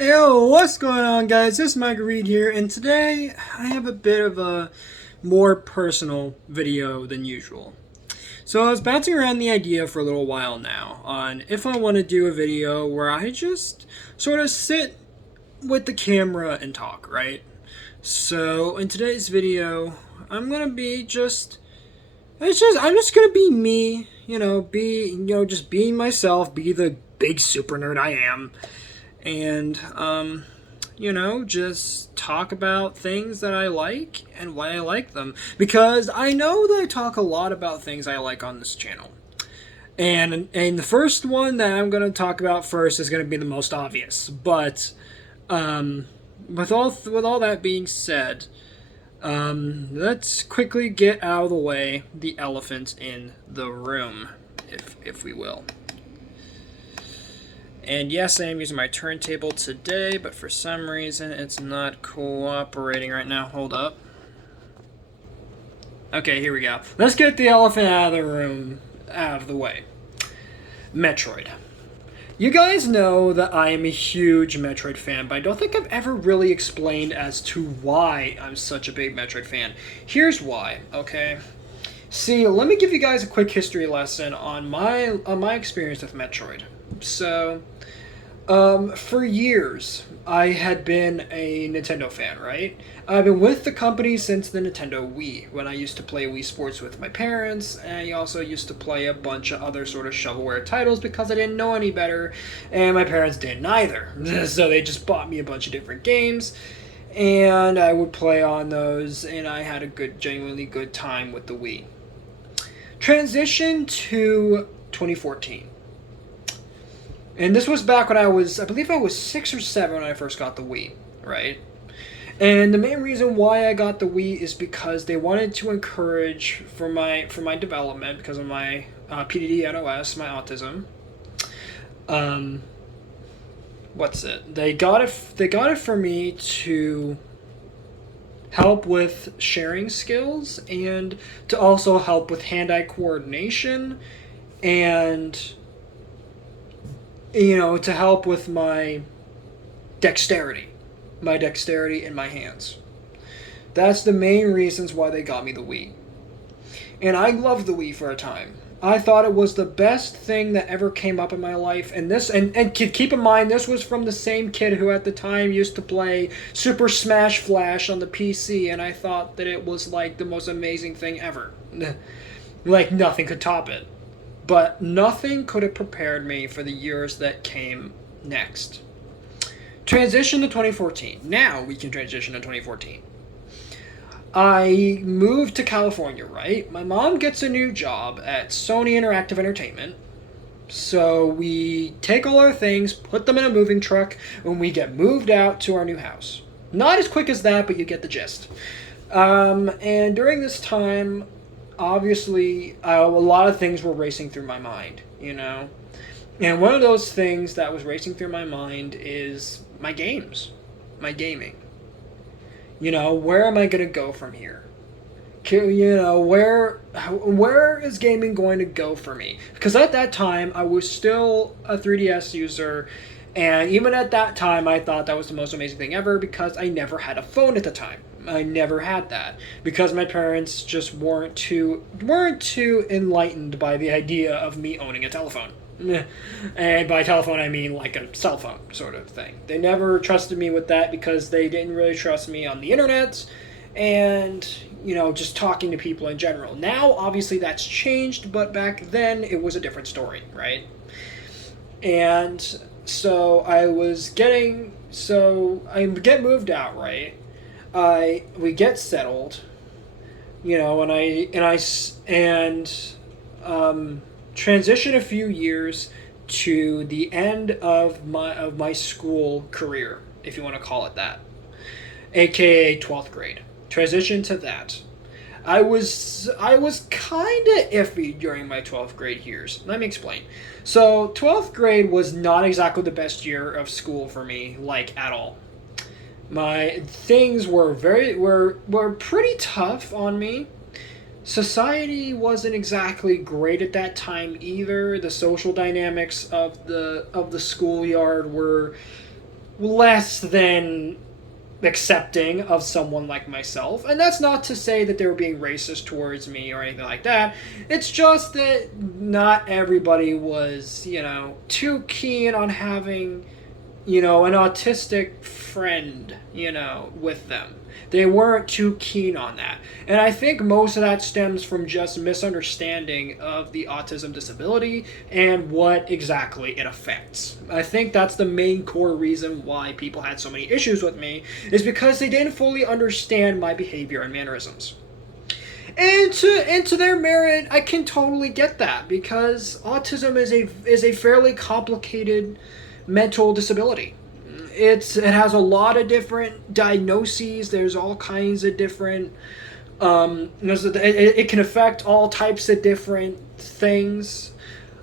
Yo, what's going on, guys? This is Mike Reed here, and today I have a bit of a more personal video than usual. So I was bouncing around the idea for a little while now on if I want to do a video where I just sort of sit with the camera and talk, right? So in today's video, I'm gonna be I'm just gonna be me, just being myself, be the big super nerd I am, and just talk about things that I like and why I like them. Because I know that I talk a lot about things I like on this channel. And the first one that I'm going to talk about first is going to be the most obvious. But with all that being said, let's quickly get out of the way the elephant in the room, if we will. And yes, I am using my turntable today, but for some reason it's not cooperating right now. Hold up. Okay, here we go. Let's get the elephant out of the room, out of the way. Metroid. You guys know that I am a huge Metroid fan, but I don't think I've ever really explained as to why I'm such a big Metroid fan. Here's why, okay? See, let me give you guys a quick history lesson on my experience with Metroid. So, for years, I had been a Nintendo fan, right? I've been with the company since the Nintendo Wii, when I used to play Wii Sports with my parents, and I also used to play a bunch of other sort of shovelware titles because I didn't know any better, and my parents didn't either. So they just bought me a bunch of different games, and I would play on those, and I had a genuinely good time with the Wii. Transition to 2014. And this was back when I believe I was 6 or 7 when I first got the Wii, right? And the main reason why I got the Wii is because they wanted to encourage for my development because of my PDD, NOS, my autism. What's it? They got it for me to help with sharing skills and to also help with hand-eye coordination and to help with my dexterity in my hands. That's the main reasons why they got me the Wii. And I loved the Wii for a time. I thought it was the best thing that ever came up in my life. And keep in mind, this was from the same kid who at the time used to play Super Smash Flash on the PC, and I thought that it was like the most amazing thing ever. Like nothing could top it. But nothing could have prepared me for the years that came next. Transition to 2014. Now we can transition to 2014. I moved to California, right? My mom gets a new job at Sony Interactive Entertainment. So we take all our things, put them in a moving truck, and we get moved out to our new house. Not as quick as that, but you get the gist. And during this time, obviously, a lot of things were racing through my mind, And one of those things that was racing through my mind is my games, my gaming. Where am I going to go from here? Where is gaming going to go for me? Because at that time, I was still a 3DS user, and even at that time, I thought that was the most amazing thing ever because I never had a phone at the time. I never had that because my parents just weren't too enlightened by the idea of me owning a telephone. And by telephone, I mean like a cell phone sort of thing. They never trusted me with that because they didn't really trust me on the internet and, just talking to people in general. Now, obviously, that's changed, but back then, it was a different story, right? And so I get moved out, right? We get settled, transition a few years to the end of my school career, if you want to call it that, aka 12th grade. Transition to that. I was kind of iffy during my 12th grade years. Let me explain. So 12th grade was not exactly the best year of school for me, like at all. My things were pretty tough on me. Society wasn't exactly great at that time either. The social dynamics of the schoolyard were less than accepting of someone like myself. And that's not to say that they were being racist towards me or anything like that. It's just that not everybody was, too keen on having, an autistic friend, with them. They weren't too keen on that. And I think most of that stems from just misunderstanding of the autism disability and what exactly it affects. I think that's the main core reason why people had so many issues with me, is because they didn't fully understand my behavior and mannerisms. And to their merit, I can totally get that, because autism is a fairly complicated mental disability. It has a lot of different diagnoses. There's all kinds of different. It can affect all types of different things,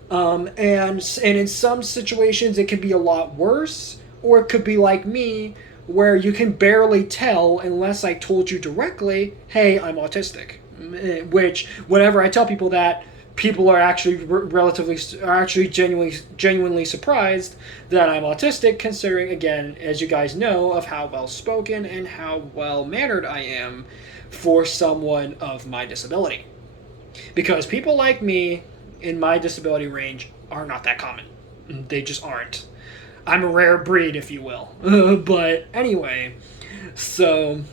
and in some situations it can be a lot worse, or it could be like me, where you can barely tell unless I told you directly, "Hey, I'm autistic." Which, whenever I tell people that, people are actually genuinely surprised that I'm autistic, considering, again, as you guys know, of how well spoken and how well mannered I am for someone of my disability. Because people like me in my disability range are not that common. They just aren't. I'm a rare breed, if you will. But so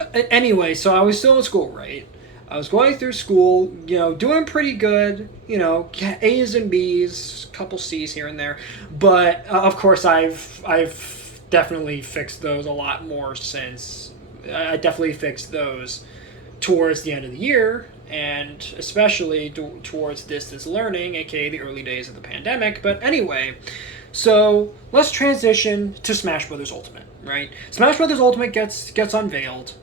I was still in school, right? I was going through school, doing pretty good, A's and B's, couple C's here and there. But of course, I've definitely fixed those a lot more since. I definitely fixed those towards the end of the year, and especially towards distance learning, aka the early days of the pandemic. But anyway, so let's transition to Smash Brothers Ultimate, right? Smash Brothers Ultimate gets unveiled,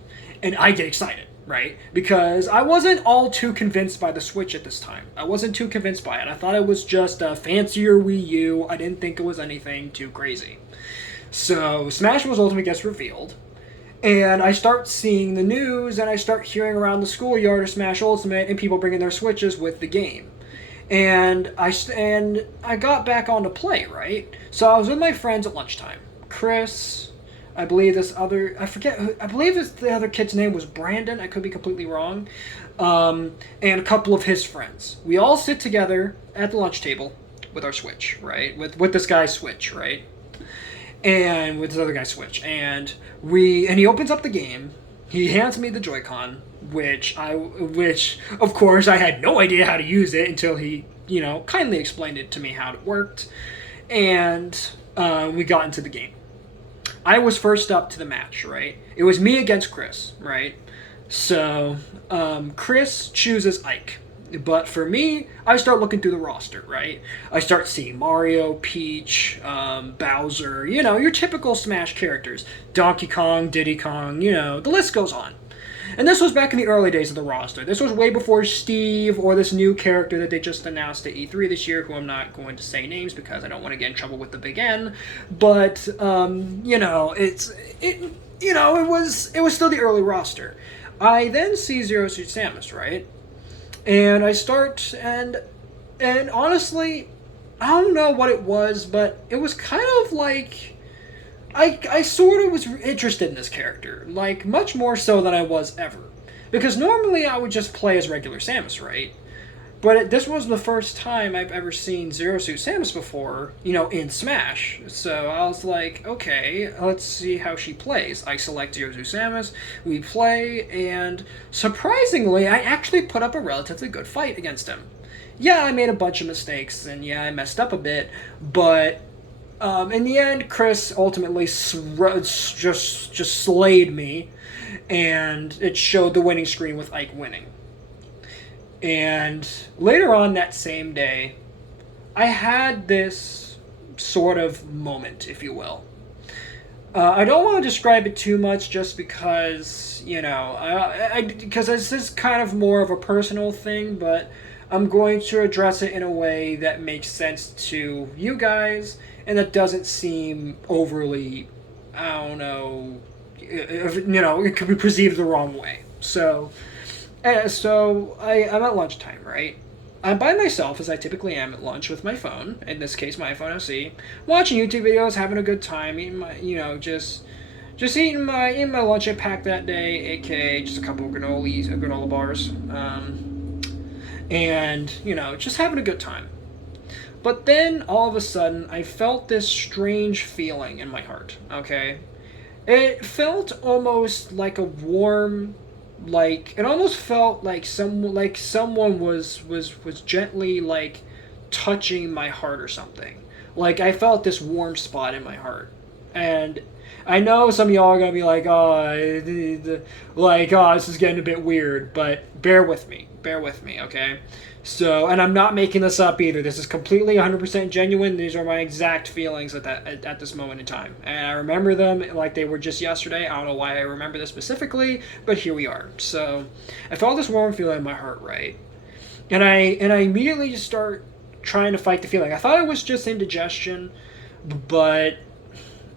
and I get excited. Right? Because I wasn't all too convinced by the Switch at this time. I wasn't too convinced by it. I thought it was just a fancier Wii U. I didn't think it was anything too crazy. So Smash Bros. Ultimate gets revealed, and I start seeing the news, and I start hearing around the schoolyard of Smash Ultimate, and people bringing their Switches with the game. And I got back on to play, right? So I was with my friends at lunchtime. Chris, I believe the other kid's name was Brandon. I could be completely wrong. And a couple of his friends. We all sit together at the lunch table with our Switch, right? With this guy's Switch, right? And with this other guy's Switch. And he opens up the game. He hands me the Joy-Con, which of course I had no idea how to use it until he, kindly explained it to me how it worked. And we got into the game. I was first up to the match, right? It was me against Chris, right? So, Chris chooses Ike. But for me, I start looking through the roster, right? I start seeing Mario, Peach, Bowser, your typical Smash characters. Donkey Kong, Diddy Kong, the list goes on. And this was back in the early days of the roster. This was way before Steve or this new character that they just announced at E3 this year, who I'm not going to say names because I don't want to get in trouble with the Big N. But it was still the early roster. I then see Zero Suit Samus, right? And I start and honestly, I don't know what it was, but it was kind of like I sort of was interested in this character, like, much more so than I was ever. Because normally I would just play as regular Samus, right? But this was the first time I've ever seen Zero Suit Samus before, in Smash. So I was like, okay, let's see how she plays. I select Zero Suit Samus, we play, and surprisingly, I actually put up a relatively good fight against him. Yeah, I made a bunch of mistakes, and yeah, I messed up a bit, but in the end, Chris ultimately just slayed me, and it showed the winning screen with Ike winning. And later on that same day, I had this sort of moment, if you will. I don't want to describe it too much just because, because this is kind of more of a personal thing, but I'm going to address it in a way that makes sense to you guys and that doesn't seem overly, I don't know, it could be perceived the wrong way. So I'm at lunchtime, right? I'm by myself, as I typically am at lunch, with my phone. In this case, my iPhone SE, watching YouTube videos, having a good time, eating my, just eating my lunch I packed that day, aka just a couple of granola bars, and just having a good time. But then all of a sudden, I felt this strange feeling in my heart. Okay, it felt almost like a warm, it almost felt like someone was gently touching my heart or something. Like I felt this warm spot in my heart, and I know some of y'all are gonna be like, oh, this is getting a bit weird, but bear with me, okay? So, and I'm not making this up either. This is completely 100% genuine. These are my exact feelings at this moment in time, and I remember them like they were just yesterday. I don't know why I remember this specifically, but here we are. So, I felt this warm feeling in my heart, right? And I immediately just start trying to fight the feeling. I thought it was just indigestion, but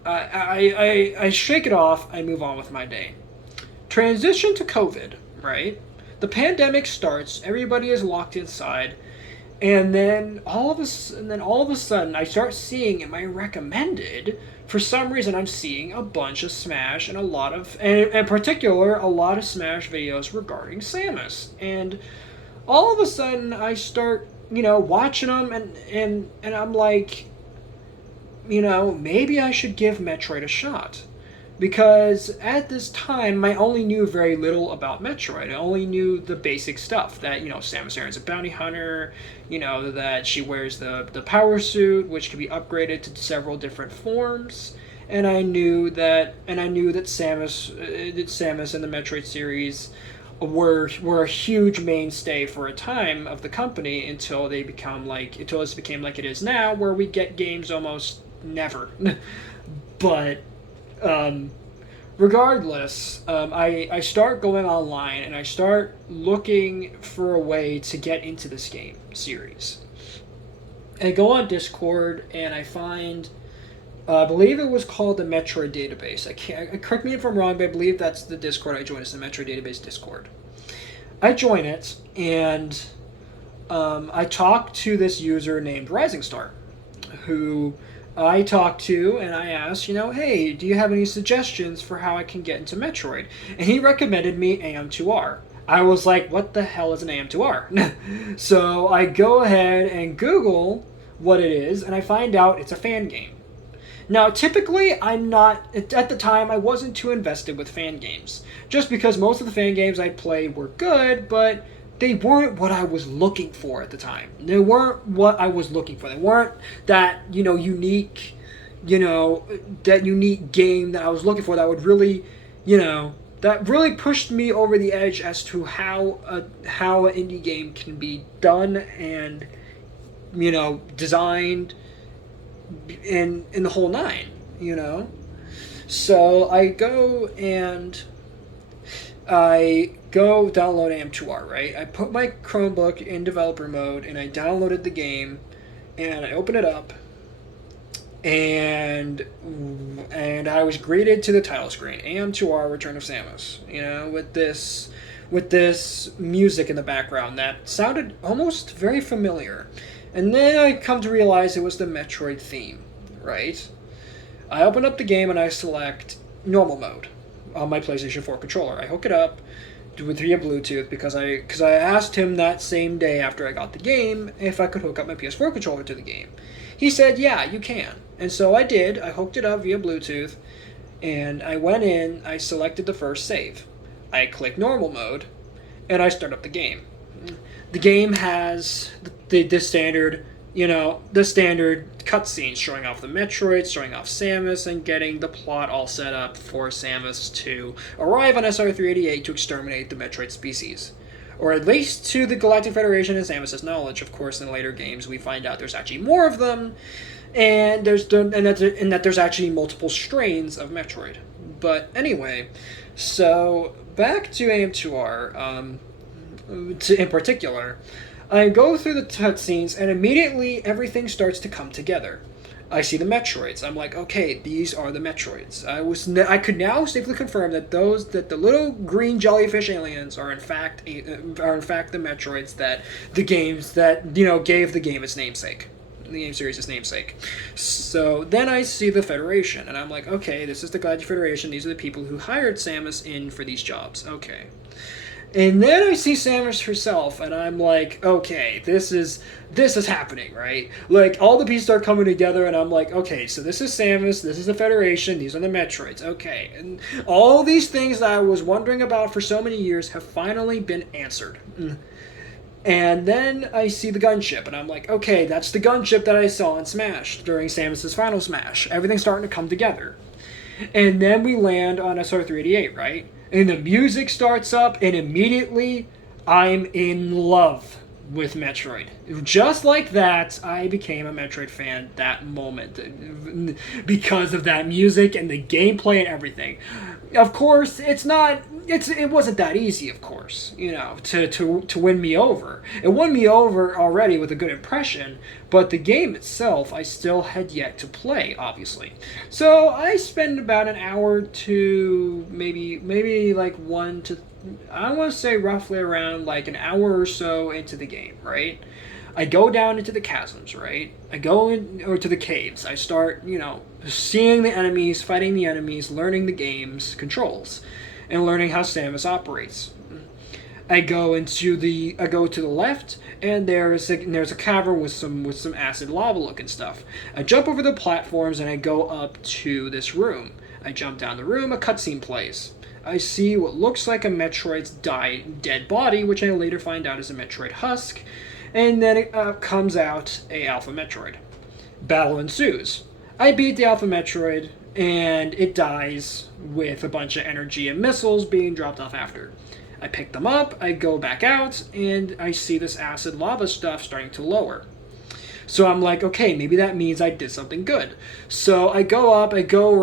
I shake it off. I move on with my day. Transition to COVID, right? The pandemic starts. Everybody is locked inside, and then all of a sudden, I start seeing in my recommended. For some reason, I'm seeing a bunch of Smash and in particular, a lot of Smash videos regarding Samus. And all of a sudden, I start, watching them, and I'm like, maybe I should give Metroid a shot. Because at this time, I only knew very little about Metroid. I only knew the basic stuff. That, Samus Aran's a bounty hunter, that she wears the power suit, which can be upgraded to several different forms. And I knew that Samus and the Metroid series were a huge mainstay for a time of the company until it became like it is now, where we get games almost never. But regardless, I start going online and I start looking for a way to get into this game series. I go on Discord and I find, I believe it was called the Metroid Database. Correct me if I'm wrong, but I believe that's the Discord I joined. It's the Metroid Database Discord. I join it and I talk to this user named Rising Star, who I talked to, and I asked, hey, do you have any suggestions for how I can get into Metroid? And he recommended me AM2R. I was like, what the hell is an AM2R? So I go ahead and Google what it is, and I find out it's a fan game. Now, typically, I'm not, at the time, I wasn't too invested with fan games. Just because most of the fan games I played were good, but they weren't what I was looking for at the time. They weren't what I was looking for. They weren't that, unique, that unique game that I was looking for that would really, that really pushed me over the edge as to how an indie game can be done and, designed in the whole nine, So I go download AM2R, right? I put my Chromebook in developer mode and I downloaded the game and I open it up and I was greeted to the title screen, AM2R Return of Samus, with this music in the background that sounded almost very familiar. And then I come to realize it was the Metroid theme, right? I open up the game and I select normal mode on my PlayStation 4 controller. I hook it up via Bluetooth because I asked him that same day after I got the game if I could hook up my PS4 controller to the game. He said, yeah, you can. And so I did. I hooked it up via Bluetooth, and I went in, I selected the first save. I click normal mode, and I start up the game. The game has the standard cutscenes showing off the Metroid, showing off Samus, and getting the plot all set up for Samus to arrive on SR-388 to exterminate the Metroid species. Or at least to the Galactic Federation and Samus's knowledge. Of course, in later games, we find out there's actually more of them, and that there's actually multiple strains of Metroid. But anyway, so back to AM2R, in particular, I go through the cutscenes, and immediately everything starts to come together. I see the Metroids. I'm like, okay, these are the Metroids. I could now safely confirm that the little green jellyfish aliens are in fact the Metroids that the games that gave the game its namesake. The game series its namesake. So then I see the Federation, and I'm like, okay, this is the Galactic Federation. These are the people who hired Samus in for these jobs. Okay. And then I see Samus herself, and I'm like, okay, this is happening, right? Like, all the pieces are coming together, and I'm like, okay, so this is Samus, this is the Federation, these are the Metroids, okay. And all these things that I was wondering about for so many years have finally been answered. And then I see the gunship, and I'm like, okay, that's the gunship that I saw in Smash during Samus's final Smash. Everything's starting to come together. And then we land on SR388, right? And the music starts up, and immediately I'm in love with Metroid. Just like that, I became a Metroid fan that moment because of that music and the gameplay and everything. Of course, it wasn't that easy, of course, to win me over. It won me over already with a good impression, but the game itself I still had yet to play, obviously. So I spend about an hour to maybe like I want to say roughly around like an hour or so into the game, right? I go down into the chasms, right? I go in, or to the caves. I start, seeing the enemies, fighting the enemies, learning the game's controls, and learning how Samus operates. I go to the left, and there's a cavern with some acid lava looking stuff. I jump over the platforms, and I go up to this room. I jump down the room, a cutscene plays. I see what looks like a Metroid's dead body, which I later find out is a Metroid husk, and then it comes out a Alpha Metroid. Battle ensues. I beat the Alpha Metroid, and it dies with a bunch of energy and missiles being dropped off after. I pick them up, I go back out, and I see this acid lava stuff starting to lower. So I'm like, okay, maybe that means I did something good. So I go up, I go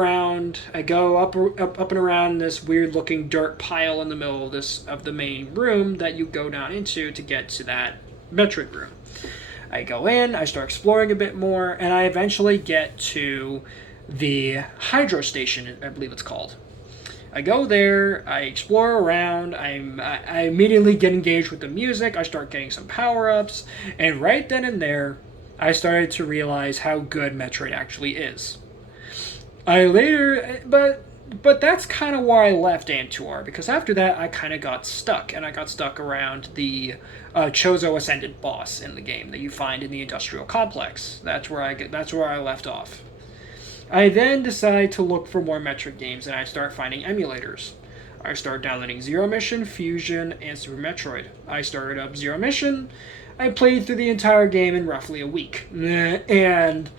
up and around this weird looking dirt pile in the middle of the main room that you go down into to get to that Metroid room. I go in, I start exploring a bit more, and I eventually get to the Hydro Station, I believe it's called. I go there, I explore around, I immediately get engaged with the music, I start getting some power-ups, and right then and there, I started to realize how good Metroid actually is. But that's kind of where I left AM2R, because after that I kind of got stuck, and I got stuck around the Chozo Ascendant boss in the game that you find in the industrial complex. That's where I left off. I then decide to look for more Metroid games, and I start finding emulators. I start downloading Zero Mission, Fusion, and Super Metroid. I started up Zero Mission. I played through the entire game in roughly a week, and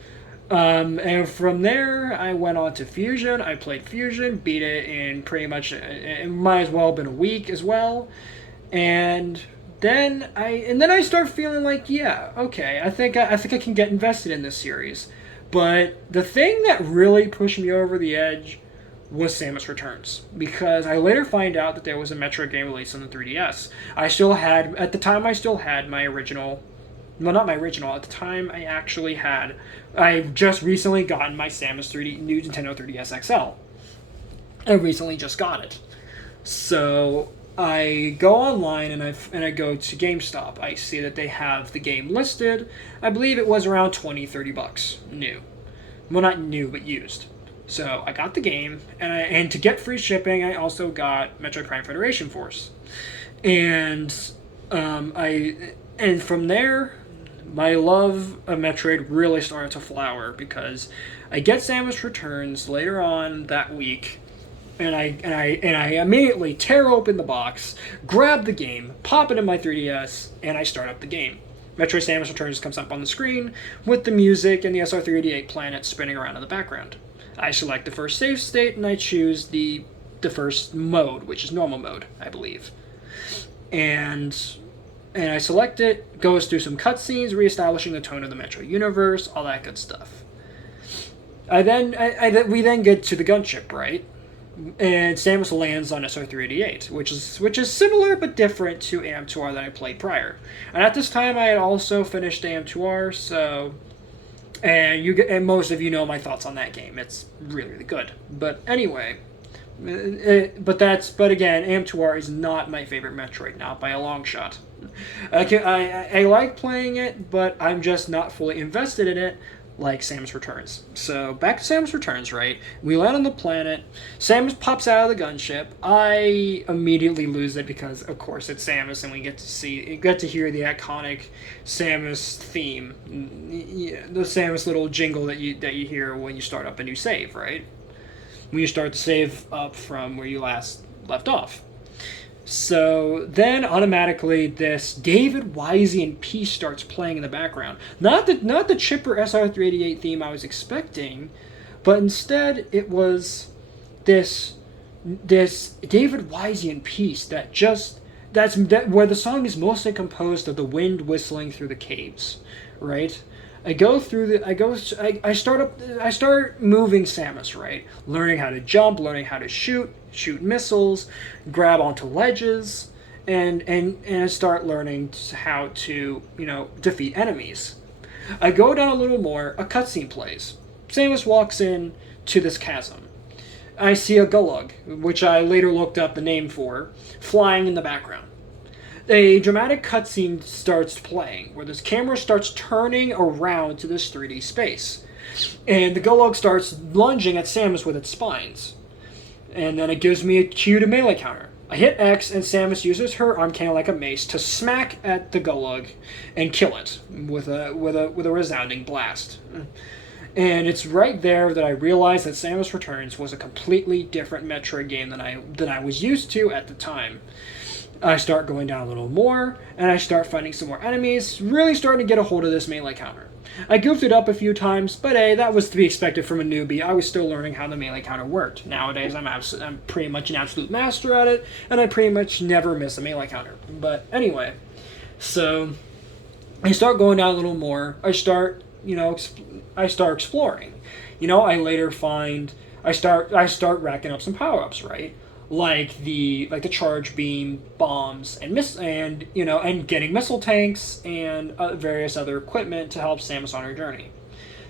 from there, I went on to Fusion. I played Fusion, beat it in pretty much, it might as well have been a week as well. And then I start feeling like, yeah, okay, I think I can get invested in this series. But the thing that really pushed me over the edge was Samus Returns, because I later find out that there was a Metroid game released on the 3DS. At the time I still had my original. Well, not my original. At the time, I've just recently gotten my Samus new Nintendo 3DS XL. I recently just got it. So I go online and I go to GameStop. I see that they have the game listed. I believe it was around $20-$30 new. Well, not new, but used. So I got the game, and to get free shipping, I also got Metroid Prime Federation Force. And from there, my love of Metroid really started to flower, because I get Samus Returns later on that week, and I immediately tear open the box, grab the game, pop it in my 3DS, and I start up the game. Metroid Samus Returns comes up on the screen with the music and the SR388 planet spinning around in the background. I select the first save state, and I choose the first mode, which is normal mode, I believe. And I select it, goes through some cutscenes, reestablishing the tone of the Metroid universe, all that good stuff. We then get to the gunship, right? And Samus lands on SR388, which is similar but different to AM2R that I played prior. And at this time, I had also finished AM2R, so And most of you know my thoughts on that game. It's really, really good. But anyway, but again, AM2R is not my favorite Metroid, not by a long shot. I like playing it, but I'm just not fully invested in it like Samus Returns. So back to Samus Returns, right? We land on the planet. Samus pops out of the gunship. I immediately lose it because, of course, it's Samus, and we get to hear the iconic Samus theme, the Samus little jingle that you hear when you start up a new save, right? When you start to save up from where you last left off. So then automatically this David Wisian piece starts playing in the background. Not the chipper SR388 theme I was expecting, but instead it was this David Wisian piece that's where the song is mostly composed of the wind whistling through the caves, right? I start moving Samus, right? Learning how to jump, learning how to shoot missiles, grab onto ledges, and I start learning how to, defeat enemies. I go down a little more, a cutscene plays. Samus walks in to this chasm. I see a Gulug, which I later looked up the name for, flying in the background. A dramatic cutscene starts playing, where this camera starts turning around to this 3D space. And the Gulug starts lunging at Samus with its spines. And then it gives me a cue to melee counter. I hit X, and Samus uses her arm cannon like a mace to smack at the Gulug and kill it with a resounding blast. And it's right there that I realized that Samus Returns was a completely different Metroid game than I was used to at the time. I start going down a little more, and I start fighting some more enemies, really starting to get a hold of this melee counter. I goofed it up a few times, but hey, that was to be expected from a newbie. I was still learning how the melee counter worked. Nowadays, I'm pretty much an absolute master at it, and I pretty much never miss a melee counter. But anyway, so I start going down a little more. I start exploring. I later find I start racking up some power-ups, right? Like the charge beam, bombs, and getting missile tanks and various other equipment to help Samus on her journey.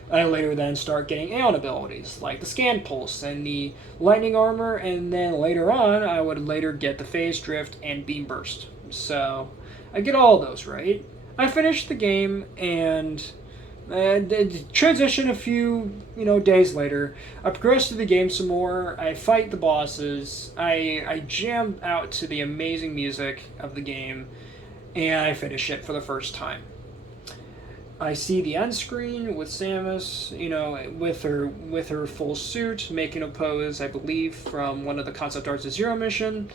I later then start getting Aeon abilities like the Scan Pulse and the Lightning Armor, and then later on I would later get the Phase Drift and Beam Burst. So I get all those, right? I finish the game and transition a few days later. I progress through the game some more. I fight the bosses. I jam out to the amazing music of the game, and I finish it for the first time. I see the end screen with Samus, with her full suit, making a pose, I believe, from one of the Concept Art Zero mission,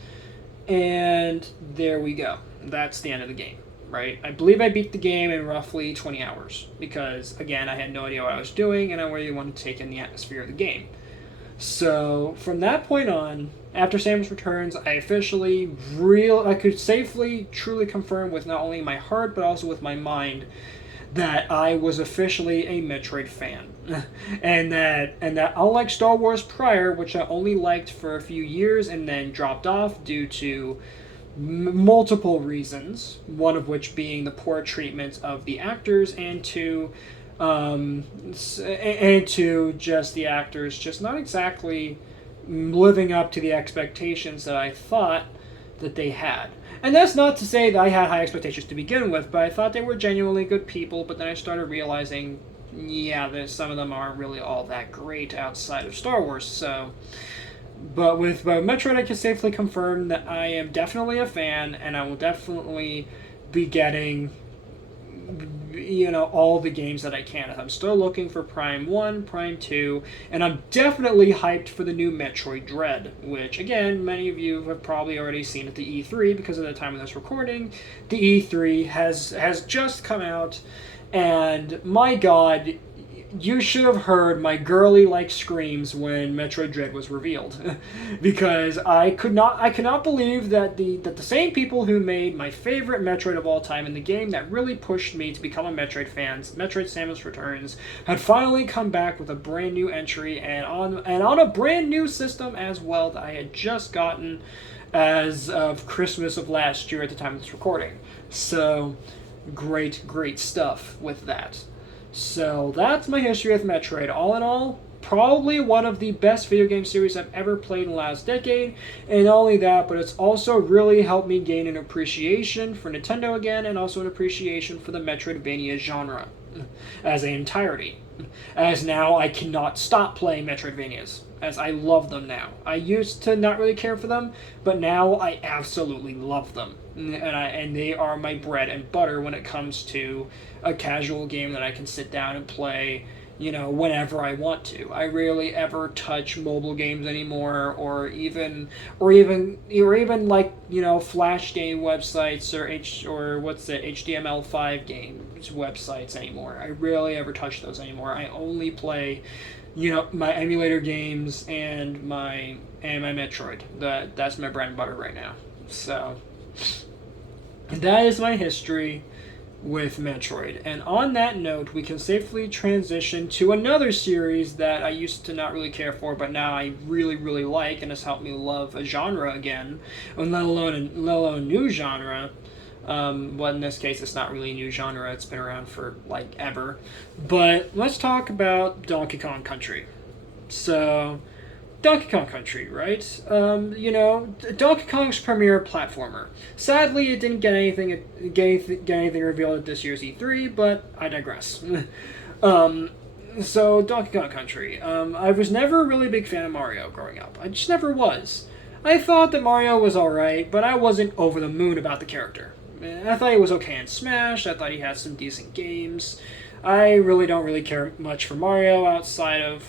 and there we go. That's the end of the game. Right? I believe I beat the game in roughly 20 hours because, again, I had no idea what I was doing and I really wanted to take in the atmosphere of the game. So, from that point on, after Samus Returns, I could safely, truly confirm with not only my heart but also with my mind that I was officially a Metroid fan. and that unlike Star Wars prior, which I only liked for a few years and then dropped off due to multiple reasons, one of which being the poor treatment of the actors, and to just the actors just not exactly living up to the expectations that I thought that they had. And that's not to say that I had high expectations to begin with, but I thought they were genuinely good people, but then I started realizing, that some of them aren't really all that great outside of Star Wars, so... But with Metroid, I can safely confirm that I am definitely a fan, and I will definitely be getting, all the games that I can. I'm still looking for Prime 1, Prime 2, and I'm definitely hyped for the new Metroid Dread, which, again, many of you have probably already seen at the E3 because of the time of this recording. The E3 has just come out, and my god... You should have heard my girly-like screams when Metroid Dread was revealed, because I cannot believe that the same people who made my favorite Metroid of all time in the game that really pushed me to become a Metroid fan, Metroid Samus Returns, had finally come back with a brand new entry and on a brand new system as well that I had just gotten as of Christmas of last year at the time of this recording. So, great stuff with that. So that's my history with Metroid. All in all, probably one of the best video game series I've ever played in the last decade. And not only that, but it's also really helped me gain an appreciation for Nintendo again, and also an appreciation for the Metroidvania genre as an entirety. As now I cannot stop playing Metroidvanias, as I love them now. I used to not really care for them, but now I absolutely love them. And they are my bread and butter when it comes to a casual game that I can sit down and play, whenever I want to. I rarely ever touch mobile games anymore, or even like, Flash game websites, or what's it, HTML5 games websites anymore. I rarely ever touch those anymore. I only play, my emulator games and my Metroid. That's my bread and butter right now. So that is my history with Metroid. And on that note, we can safely transition to another series that I used to not really care for, but now I really, really like, and has helped me love a genre again, let alone a new genre. Well, in this case, it's not really a new genre. It's been around for, ever. But let's talk about Donkey Kong Country. So, Donkey Kong Country, right? Donkey Kong's premier platformer. Sadly, it didn't get anything revealed at this year's E3, but I digress. So Donkey Kong Country. I was never a really big fan of Mario growing up. I just never was. I thought that Mario was alright, but I wasn't over the moon about the character. I thought he was okay in Smash. I thought he had some decent games. I really don't really care much for Mario outside of,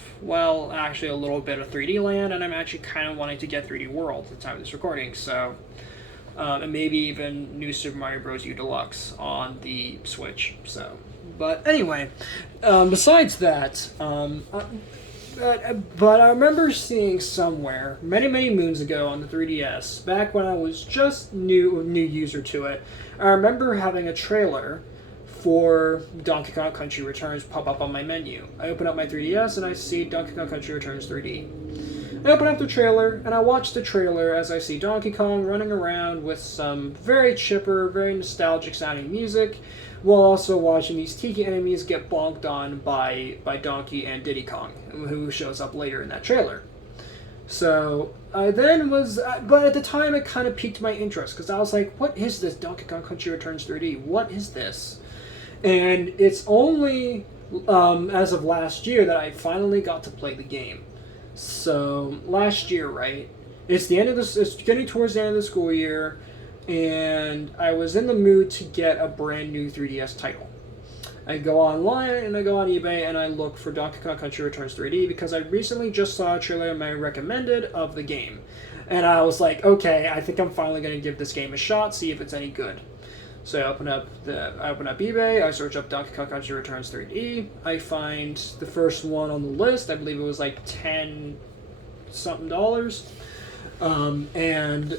actually a little bit of 3D Land, and I'm actually kind of wanting to get 3D World at the time of this recording, so, and maybe even New Super Mario Bros. U Deluxe on the Switch, so. But anyway, besides that, but I remember seeing somewhere, many, many moons ago on the 3DS, back when I was just new user to it, I remember having a trailer for Donkey Kong Country Returns pop up on my menu. I open up my 3DS and I see Donkey Kong Country Returns 3D. I open up the trailer and I watch the trailer as I see Donkey Kong running around with some very chipper, very nostalgic sounding music, while also watching these tiki enemies get bonked on by Donkey and Diddy Kong, who shows up later in that trailer. So I then was, but at the time it kind of piqued my interest, because I was like, what is this Donkey Kong Country Returns 3D? What is this? And it's only as of last year that I finally got to play the game. So last year, right? It's getting towards the end of the school year, and I was in the mood to get a brand new 3DS title. I go online and I go on eBay and I look for Donkey Kong Country Returns 3D because I recently just saw a trailer in my recommended of the game. And I was like, okay, I think I'm finally going to give this game a shot, see if it's any good. So I open up eBay, I search up Donkey Kong Country Returns 3D, I find the first one on the list, I believe it was like $10 something, and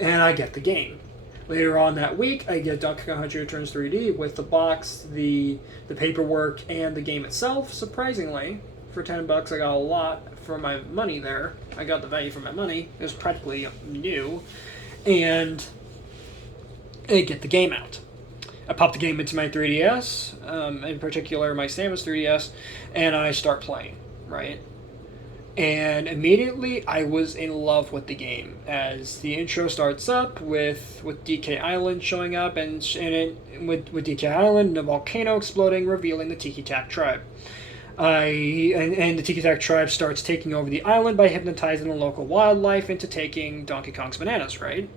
I get the game. Later on that week, I get Donkey Kong Country Returns 3D with the box, the paperwork, and the game itself. Surprisingly, for $10, I got a lot for my money there. I got the value for my money. It was practically new, and I get the game out. I pop the game into my 3DS, in particular my Samus 3DS, and I start playing, right? And immediately I was in love with the game as the intro starts up with DK Island showing up and with DK Island and a volcano exploding, revealing the Tiki Tak tribe. And the Tiki Tak tribe starts taking over the island by hypnotizing the local wildlife into taking Donkey Kong's bananas, right?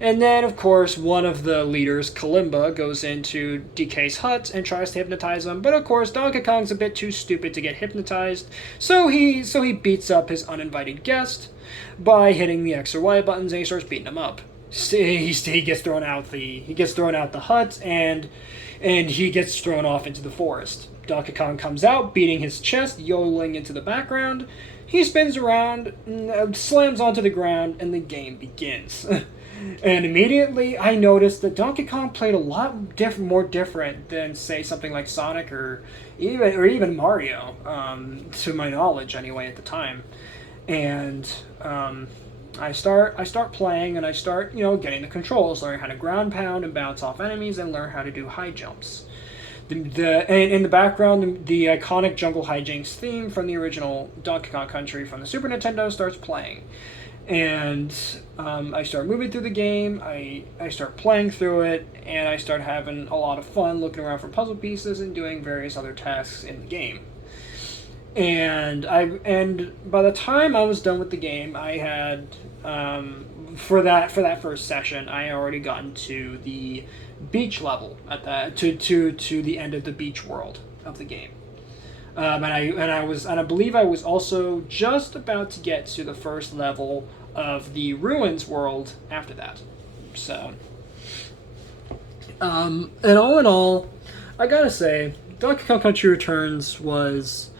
And then, of course, one of the leaders, Kalimba, goes into DK's hut and tries to hypnotize him. But of course, Donkey Kong's a bit too stupid to get hypnotized, so he beats up his uninvited guest by hitting the X or Y buttons, and he starts beating him up. He gets thrown out the hut, and he gets thrown off into the forest. Donkey Kong comes out, beating his chest, yodeling into the background. He spins around, slams onto the ground, and the game begins. And immediately I noticed that Donkey Kong played a lot more different than, say, something like Sonic or even Mario, to my knowledge anyway at the time. And I start playing and I start, getting the controls, learning how to ground pound and bounce off enemies, and learn how to do high jumps. And in the background, the iconic jungle hijinks theme from the original Donkey Kong Country from the Super Nintendo starts playing. And I start moving through the game, I start playing through it, and I start having a lot of fun looking around for puzzle pieces and doing various other tasks in the game. And by the time I was done with the game, I had for that first session, I had already gotten to the beach level at that to the end of the beach world of the game. And I believe I was also just about to get to the first level of the ruins world after that. So, and all in all, I gotta say, Donkey Kong Country Returns was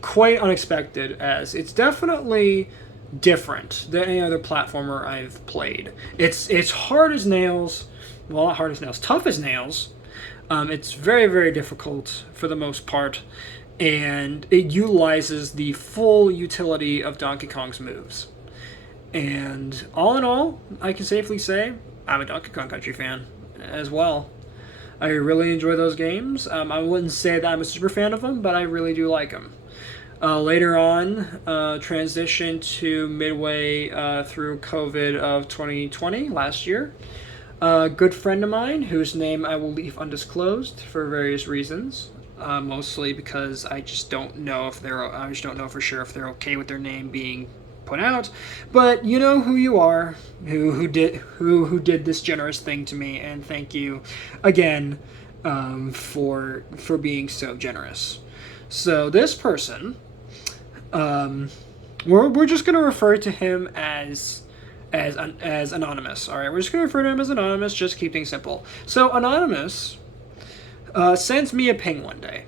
quite unexpected, as it's definitely different than any other platformer I've played. It's hard as nails. Well, not hard as nails, tough as nails. It's very, very difficult for the most part, and it utilizes the full utility of Donkey Kong's moves. And all in all, I can safely say I'm a Donkey Kong Country fan as well. I really enjoy those games. I wouldn't say that I'm a super fan of them, but I really do like them. Later on, transitioned to midway through COVID of 2020 last year. A good friend of mine, whose name I will leave undisclosed for various reasons, mostly because I just don't know for sure if they're okay with their name being put out. But you know who you are, who did this generous thing to me, and thank you again for being so generous. So this person, we're just gonna refer to him as anonymous. All right, we're just gonna refer to him as anonymous. Just keep things simple. So anonymous sends me a ping one day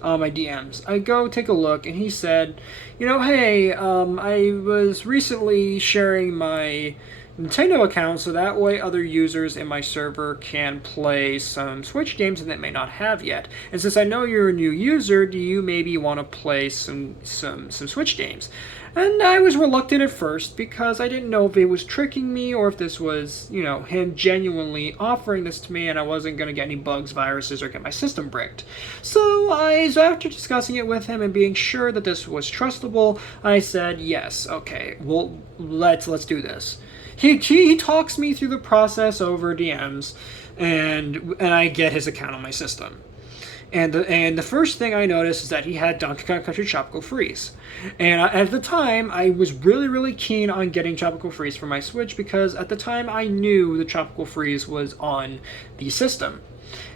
on my DMs. I go take a look, and he said, hey, I was recently sharing my Nintendo account so that way other users in my server can play some Switch games that they may not have yet. And since I know you're a new user, do you maybe want to play some Switch games? And I was reluctant at first because I didn't know if it was tricking me or if this was, him genuinely offering this to me and I wasn't going to get any bugs, viruses, or get my system bricked. So after discussing it with him and being sure that this was trustable, I said, yes, okay, well, let's do this. He talks me through the process over DMs, and I get his account on my system. And the first thing I noticed is that he had Donkey Kong Country Tropical Freeze. And at the time, I was really, really keen on getting Tropical Freeze for my Switch because at the time I knew the Tropical Freeze was on the system.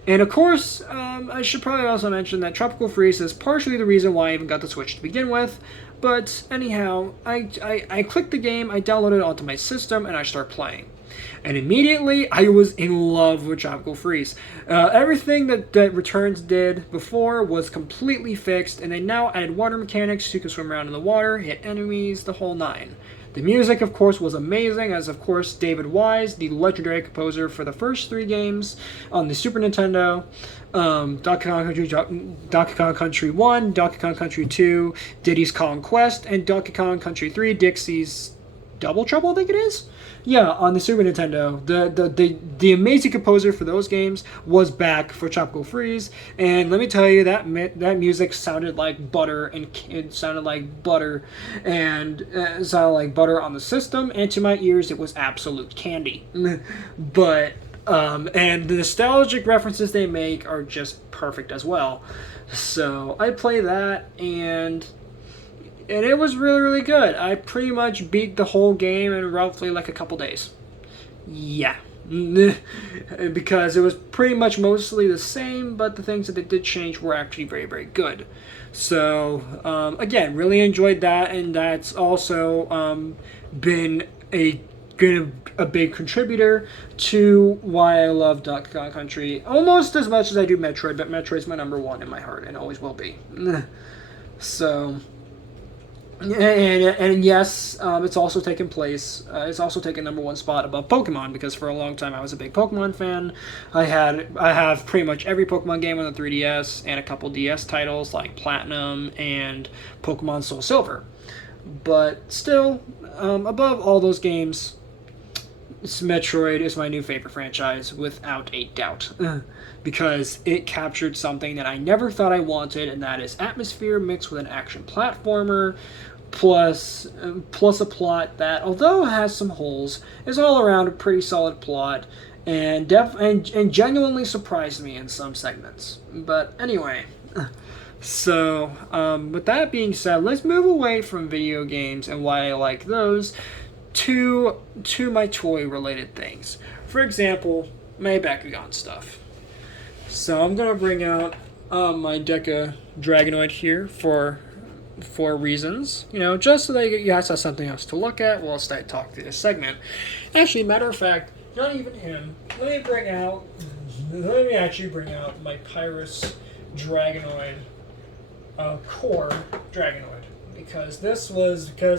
And of course, I should probably also mention that Tropical Freeze is partially the reason why I even got the Switch to begin with. But anyhow, I clicked the game, I downloaded it onto my system, and I start playing. And immediately, I was in love with Tropical Freeze. Everything that Returns did before was completely fixed, and they now added water mechanics so you can swim around in the water, hit enemies, the whole nine. The music, of course, was amazing, as of course David Wise, the legendary composer for the first three games on the Super Nintendo, Donkey Kong Country 1, Donkey Kong Country 2, Diddy's Kong Quest, and Donkey Kong Country 3, Dixie's Double Trouble, I think it is? Yeah, on the Super Nintendo. The amazing composer for those games was back for Tropical Freeze, and let me tell you, that music sounded like butter, and it sounded like butter, and it sounded like butter on the system, and to my ears, it was absolute candy. But, and the nostalgic references they make are just perfect as well. So, I play that, and it was really, really good. I pretty much beat the whole game in roughly like a couple days. Yeah. Because it was pretty much mostly the same, but the things that they did change were actually very, very good. So, again, really enjoyed that, and that's also been a big contributor to why I love Donkey Kong Country almost as much as I do Metroid, but Metroid's my number one in my heart and always will be. So, and yes, it's also taken place. It's also taken number one spot above Pokemon because for a long time I was a big Pokemon fan. I have pretty much every Pokemon game on the 3DS and a couple DS titles like Platinum and Pokemon Soul Silver. But still, above all those games, Metroid is my new favorite franchise without a doubt. Because it captured something that I never thought I wanted, and that is atmosphere mixed with an action platformer, plus a plot that, although it has some holes, is all around a pretty solid plot, and genuinely surprised me in some segments. But anyway, so with that being said, let's move away from video games and why I like those to my toy related things. For example, my Bakugan stuff. So I'm gonna bring out my Deca Dragonoid here for reasons, just so that you guys have something else to look at whilst I talk through this segment. Actually, matter of fact, not even him. Let me actually bring out my Pyrus Dragonoid, core Dragonoid, because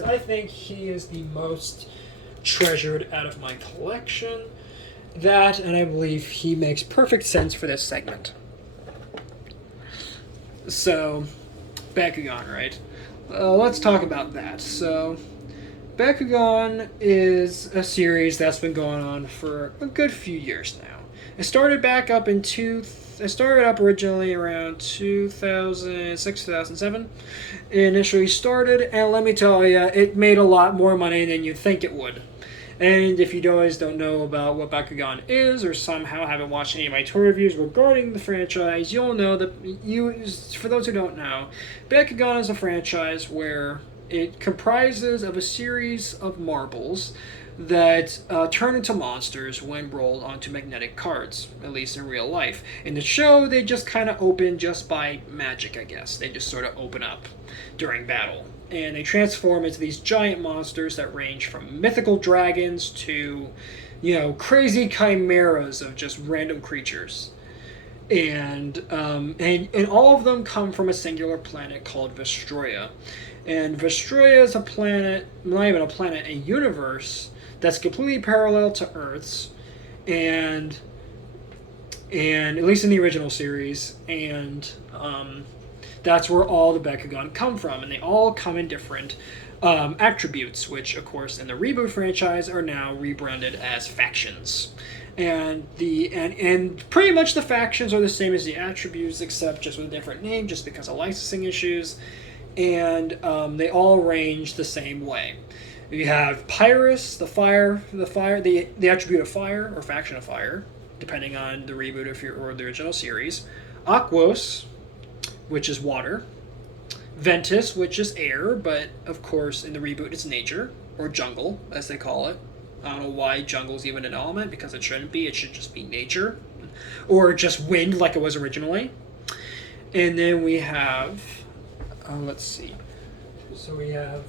I think he is the most treasured out of my collection. That, and I believe he makes perfect sense for this segment. So, Bakugan, right? Let's talk about that. So, Bakugan is a series that's been going on for a good few years now. It started originally around 2006, 2007. It initially started, and let me tell you, it made a lot more money than you'd think it would. And if you guys don't know about what Bakugan is, or somehow haven't watched any of my tour reviews regarding the franchise, you'll know that for those who don't know, Bakugan is a franchise where it comprises of a series of marbles that turn into monsters when rolled onto magnetic cards, at least in real life. In the show, they just kind of open just by magic, I guess. They just sort of open up during battle. And they transform into these giant monsters that range from mythical dragons to, crazy chimeras of just random creatures. And all of them come from a singular planet called Vestroia. And Vestroia is a planet, not even a planet, a universe that's completely parallel to Earth's, and at least in the original series, and that's where all the Bakugan come from, and they all come in different attributes, which, of course, in the reboot franchise are now rebranded as factions. And pretty much the factions are the same as the attributes, except just with a different name, just because of licensing issues. And they all range the same way. You have Pyrus, the attribute of fire, or faction of fire, depending on the reboot or the original series. Aquos, which is water. Ventus, which is air, but of course in the reboot it's nature, or jungle, as they call it. I don't know why jungle's even an element, because it shouldn't be. It should just be nature. Or just wind, like it was originally. And then we have... let's see. So we have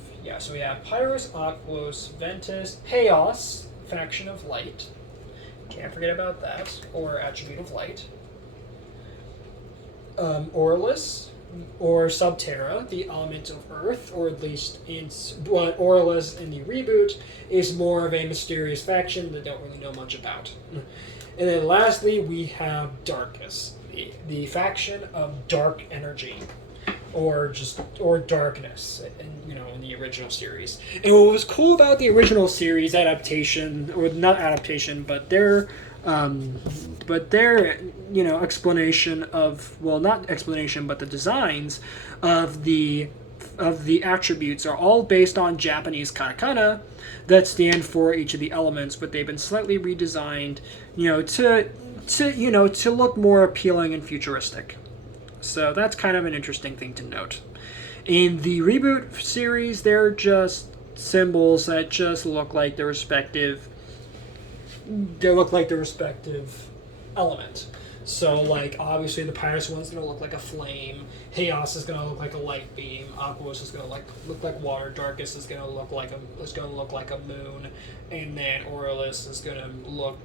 Pyrus, Aquos, Ventus, Chaos, faction of light. Can't forget about that. Or attribute of light. Aurelus, or Subterra, the element of Earth, or at least what Aurelus in the reboot is more of a mysterious faction that don't really know much about. And then lastly, we have Darkus, the faction of dark energy, or darkness, in the original series. And what was cool about the original series adaptation, or not adaptation, but their explanation of, well, not explanation, but the designs of the attributes are all based on Japanese katakana that stand for each of the elements, but they've been slightly redesigned, to look more appealing and futuristic. So that's kind of an interesting thing to note. In the reboot series, they're just symbols that just look like the respective element. So, obviously the Pyrus one's going to look like a flame, Chaos is going to look like a light beam, Aquos is going to look like water, Darkus is going to look like a moon, and then Aurelus is going to look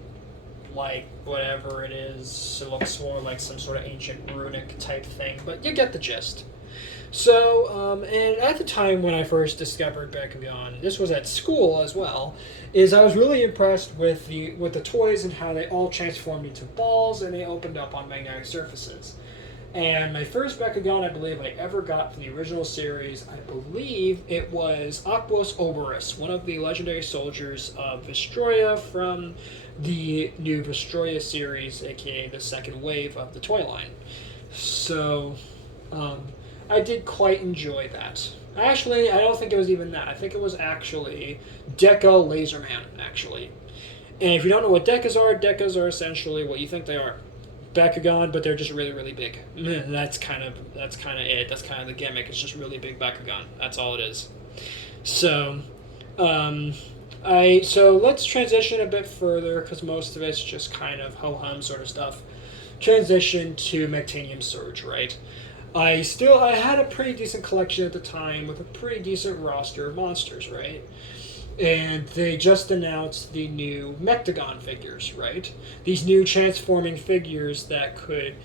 like whatever it is. It looks more like some sort of ancient runic type thing, but you get the gist. So, and at the time when I first discovered Bakugan, this was at school as well, I was really impressed with the toys and how they all transformed into balls and they opened up on magnetic surfaces. And my first Bakugan I believe I ever got from the original series, I believe it was Aquos Oberus, one of the legendary soldiers of Vestroia from the new Vestroia series, aka the second wave of the toy line. So, I did quite enjoy that. Actually, I don't think it was even that. I think it was actually Deca Laserman, actually. And if you don't know what Decas are essentially what you think they are. Bakugan, but they're just really, really big. That's kind of it. That's kind of the gimmick. It's just really big Bakugan. That's all it is. So, so let's transition a bit further because most of it's just kind of ho hum sort of stuff. Transition to Mectanium Surge, right? I had a pretty decent collection at the time with a pretty decent roster of monsters, right? And they just announced the new Mectagon figures, right? These new transforming figures that could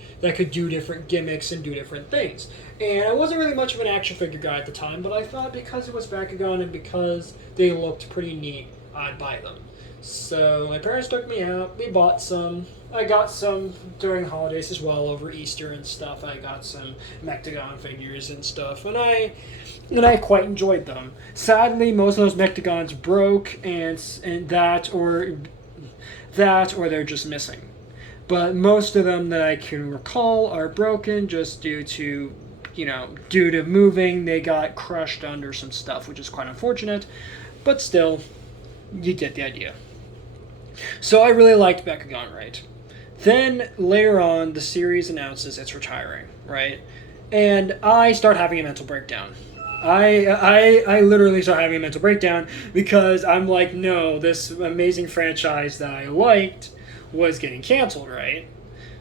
do different gimmicks and do different things. And I wasn't really much of an action figure guy at the time, but I thought because it was Bakugan and because they looked pretty neat, I'd buy them. So my parents took me out. We bought some. I got some during holidays as well, over Easter and stuff. I got some Mectagon figures and stuff, and I quite enjoyed them. Sadly, most of those Mectagons broke, and that or they're just missing. But most of them that I can recall are broken just due to moving. They got crushed under some stuff, which is quite unfortunate. But still, you get the idea. So I really liked Bakugan, right? Then later on, the series announces it's retiring, right? And I start having a mental breakdown. I literally start having a mental breakdown because I'm like, no, this amazing franchise that I liked was getting canceled, right?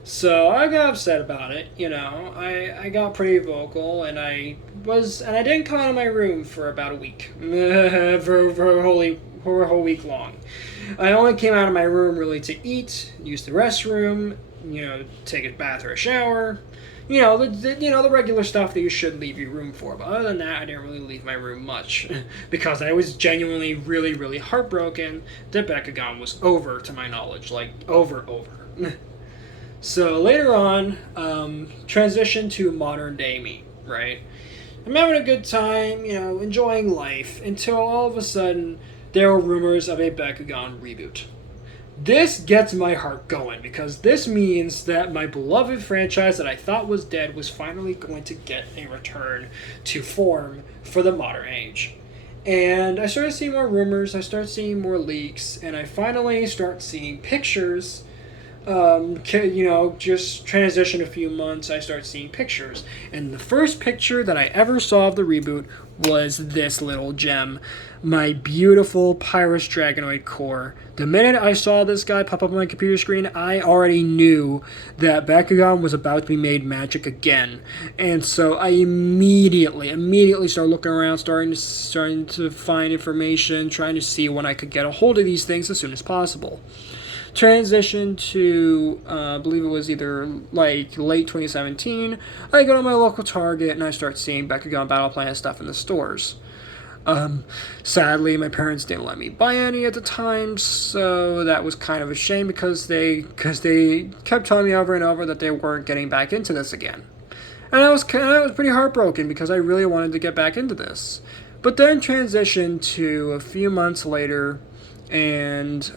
So I got upset about it, I got pretty vocal, and I didn't come out of my room for about a week, for a whole week long. I only came out of my room really to eat, use the restroom, take a bath or a shower, the regular stuff that you should leave your room for. But other than that, I didn't really leave my room much because I was genuinely really, really heartbroken that Bakugan was over, to my knowledge, like over. So later on, transition to modern day me, right? I'm having a good time, enjoying life, until all of a sudden there were rumors of a Bakugan reboot. This gets my heart going because this means that my beloved franchise that I thought was dead was finally going to get a return to form for the modern age. And I started seeing more rumors, I started seeing more leaks, and I finally start seeing pictures. Just transition a few months, I start seeing pictures. And the first picture that I ever saw of the reboot was this little gem. My beautiful Pyrus Dragonoid core. The minute I saw this guy pop up on my computer screen, I already knew that Bakugan was about to be made magic again. And so I immediately started looking around, starting to find information, trying to see when I could get a hold of these things as soon as possible. Transition to, I believe it was either like late 2017, I go to my local Target and I start seeing Bakugan Battle Plan stuff in the stores. Sadly, my parents didn't let me buy any at the time, so that was kind of a shame because they kept telling me over and over that they weren't getting back into this again. And I was pretty heartbroken because I really wanted to get back into this. But then transition to a few months later, and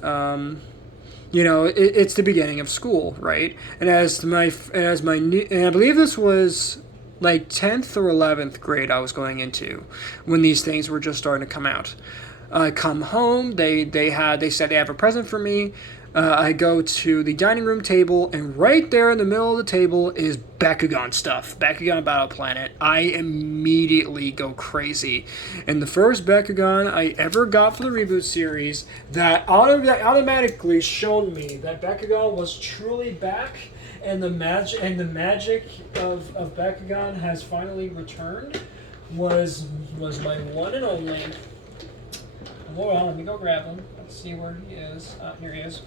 it's the beginning of school, right? And and I believe this was like 10th or 11th grade I was going into when these things were just starting to come out. I come home, they said they have a present for me. I go to the dining room table, and right there in the middle of the table is Bakugan stuff. Bakugan Battle Planet. I immediately go crazy. And the first Bakugan I ever got for the reboot series that automatically showed me that Bakugan was truly back, and the magic of Bakugan has finally returned was my one and only. Hold on, let me go grab him. Let's see where he is. Here he is.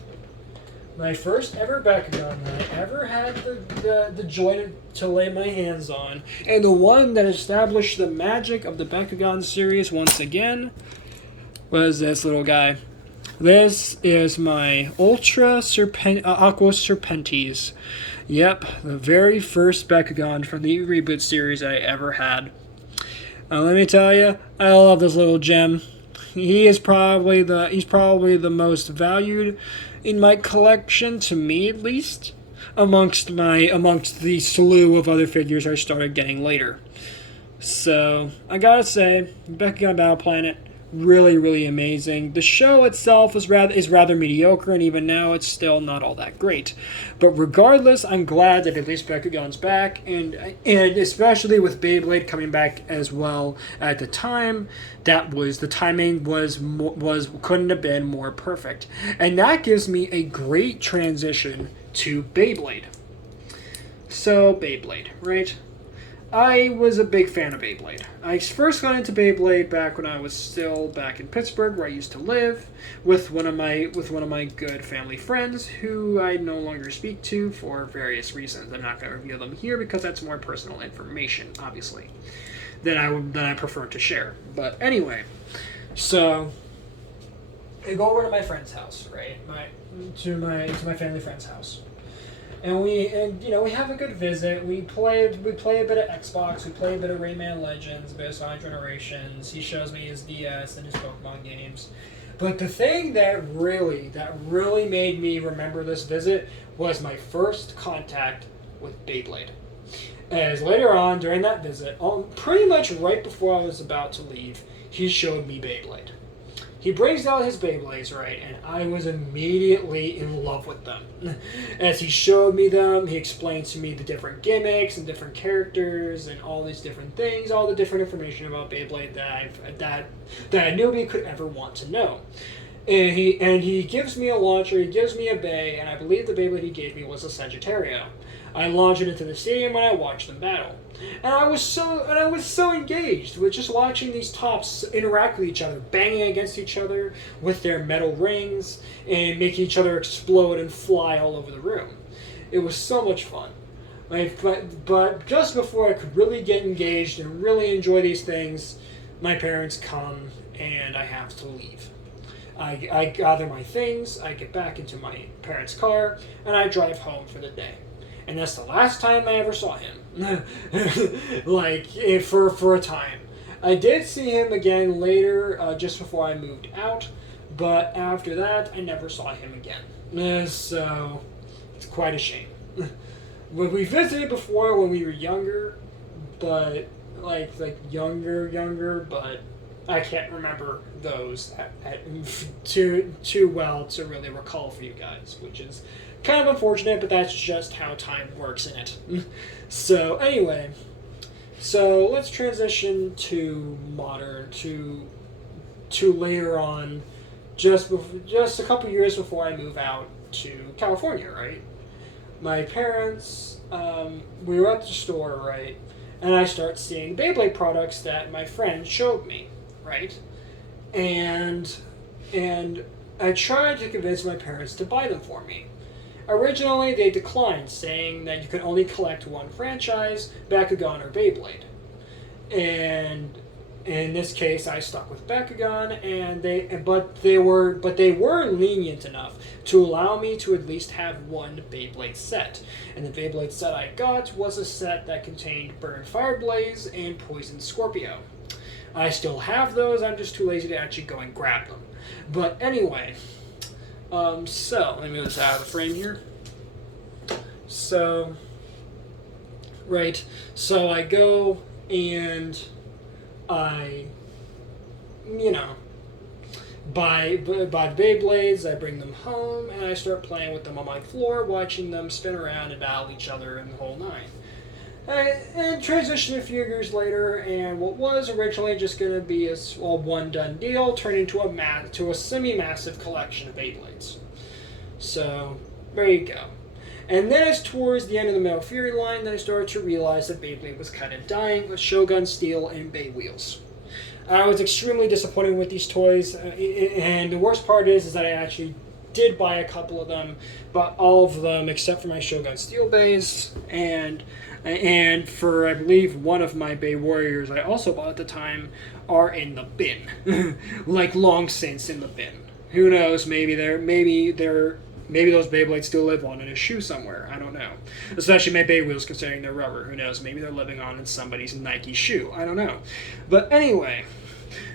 My first ever Bakugan that I ever had the joy to lay my hands on, and the one that established the magic of the Bakugan series once again, was this little guy. This is my Aqua Serpentes. Yep, the very first Bakugan from the reboot series I ever had. Let me tell you, I love this little gem. He's probably the most valued in my collection, to me at least, amongst the slew of other figures I started getting later. So I gotta say, Bakugan Battle Planet, really, really amazing. The show itself is rather mediocre, and even now it's still not all that great. But regardless, I'm glad that at least Bakugan's back, and especially with Beyblade coming back as well at the time, the timing was couldn't have been more perfect, and that gives me a great transition to Beyblade. So Beyblade, right? I was a big fan of Beyblade. I first got into Beyblade back when I was still back in Pittsburgh, where I used to live, with one of my good family friends who I no longer speak to for various reasons. I'm not going to reveal them here because that's more personal information, obviously, than I prefer to share. But anyway, so I go over to my friend's house, right? To my family friend's house. And we have a good visit. We play a bit of Xbox. We play a bit of Rayman Legends, a bit of Sonic Generations. He shows me his DS and his Pokemon games. But the thing that really made me remember this visit was my first contact with Beyblade. As later on during that visit, pretty much right before I was about to leave, he showed me Beyblade. He brings out his Beyblades, right, and I was immediately in love with them. As he showed me them, he explained to me the different gimmicks and different characters and all these different things, all the different information about Beyblade that a newbie could ever want to know. And he gives me a launcher, he gives me a Bay, and I believe the Beyblade he gave me was a Sagittario. I launched it into the stadium and I watched them battle. And I was so engaged with just watching these tops interact with each other, banging against each other with their metal rings and making each other explode and fly all over the room. It was so much fun. But just before I could really get engaged and really enjoy these things, my parents come and I have to leave. I gather my things, I get back into my parents' car, and I drive home for the day. And that's the last time I ever saw him. For a time. I did see him again later, just before I moved out, but after that, I never saw him again. So, it's quite a shame. We visited before when we were younger, but, younger, but I can't remember those too well to really recall for you guys, which is kind of unfortunate, but that's just how time works in it. So anyway, let's transition to modern, to later on, just a couple years before I move out to California, right? My parents, we were at the store, right, and I start seeing Beyblade products that my friend showed me, right, and I tried to convince my parents to buy them for me. Originally, they declined, saying that you could only collect one franchise, Bakugan or Beyblade. And in this case, I stuck with Bakugan, but they were lenient enough to allow me to at least have one Beyblade set. And the Beyblade set I got was a set that contained Burn Fire Blaze and Poison Scorpio. I still have those, I'm just too lazy to actually go and grab them. But anyway, so, let me move this out of the frame here. So, right, so I go and I, buy Beyblades, I bring them home, and I start playing with them on my floor, watching them spin around and battle each other and the whole nine. And transition a few years later, and what was originally just going to be a one-done deal turned into a semi-massive collection of Beyblades. So, there you go. And then it's towards the end of the Metal Fury line that I started to realize that Beyblade was kind of dying with Shogun Steel and Bay Wheels. I was extremely disappointed with these toys, and the worst part is that I actually did buy a couple of them, but all of them, except for my Shogun Steel Bays, and for, I believe, one of my Bay Warriors I also bought at the time, are in the bin. Long since in the bin. Who knows? Maybe those Beyblades still live on in a shoe somewhere. I don't know. Especially my Beywheels, considering they're rubber. Who knows? Maybe they're living on in somebody's Nike shoe. I don't know. But anyway,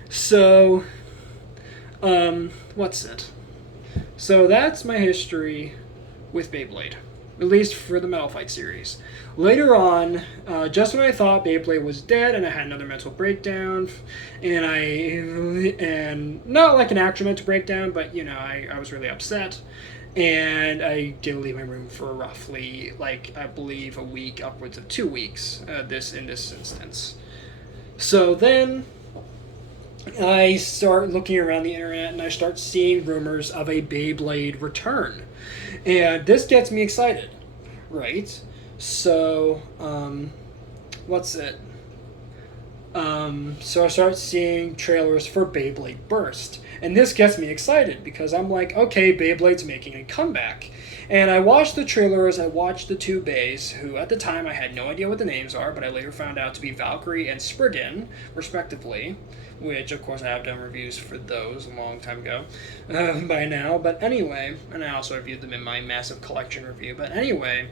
so what's it? So that's my history with Beyblade, at least for the Metal Fight series. Later on, just when I thought Beyblade was dead and I had another mental breakdown, and not like an actual mental breakdown, but I was really upset, and I didn't leave my room for roughly, like, I believe a week, upwards of 2 weeks. In this instance. So then I start looking around the internet and I start seeing rumors of a Beyblade return. And this gets me excited, right? So, what's it? So I start seeing trailers for Beyblade Burst. And this gets me excited because I'm like, okay, Beyblade's making a comeback. And I watched the trailers, I watched the two Bays, who at the time I had no idea what the names are, but I later found out to be Valkyrie and Spriggan, respectively, which of course I have done reviews for those a long time ago by now. But anyway, and I also reviewed them in my massive collection review. But anyway,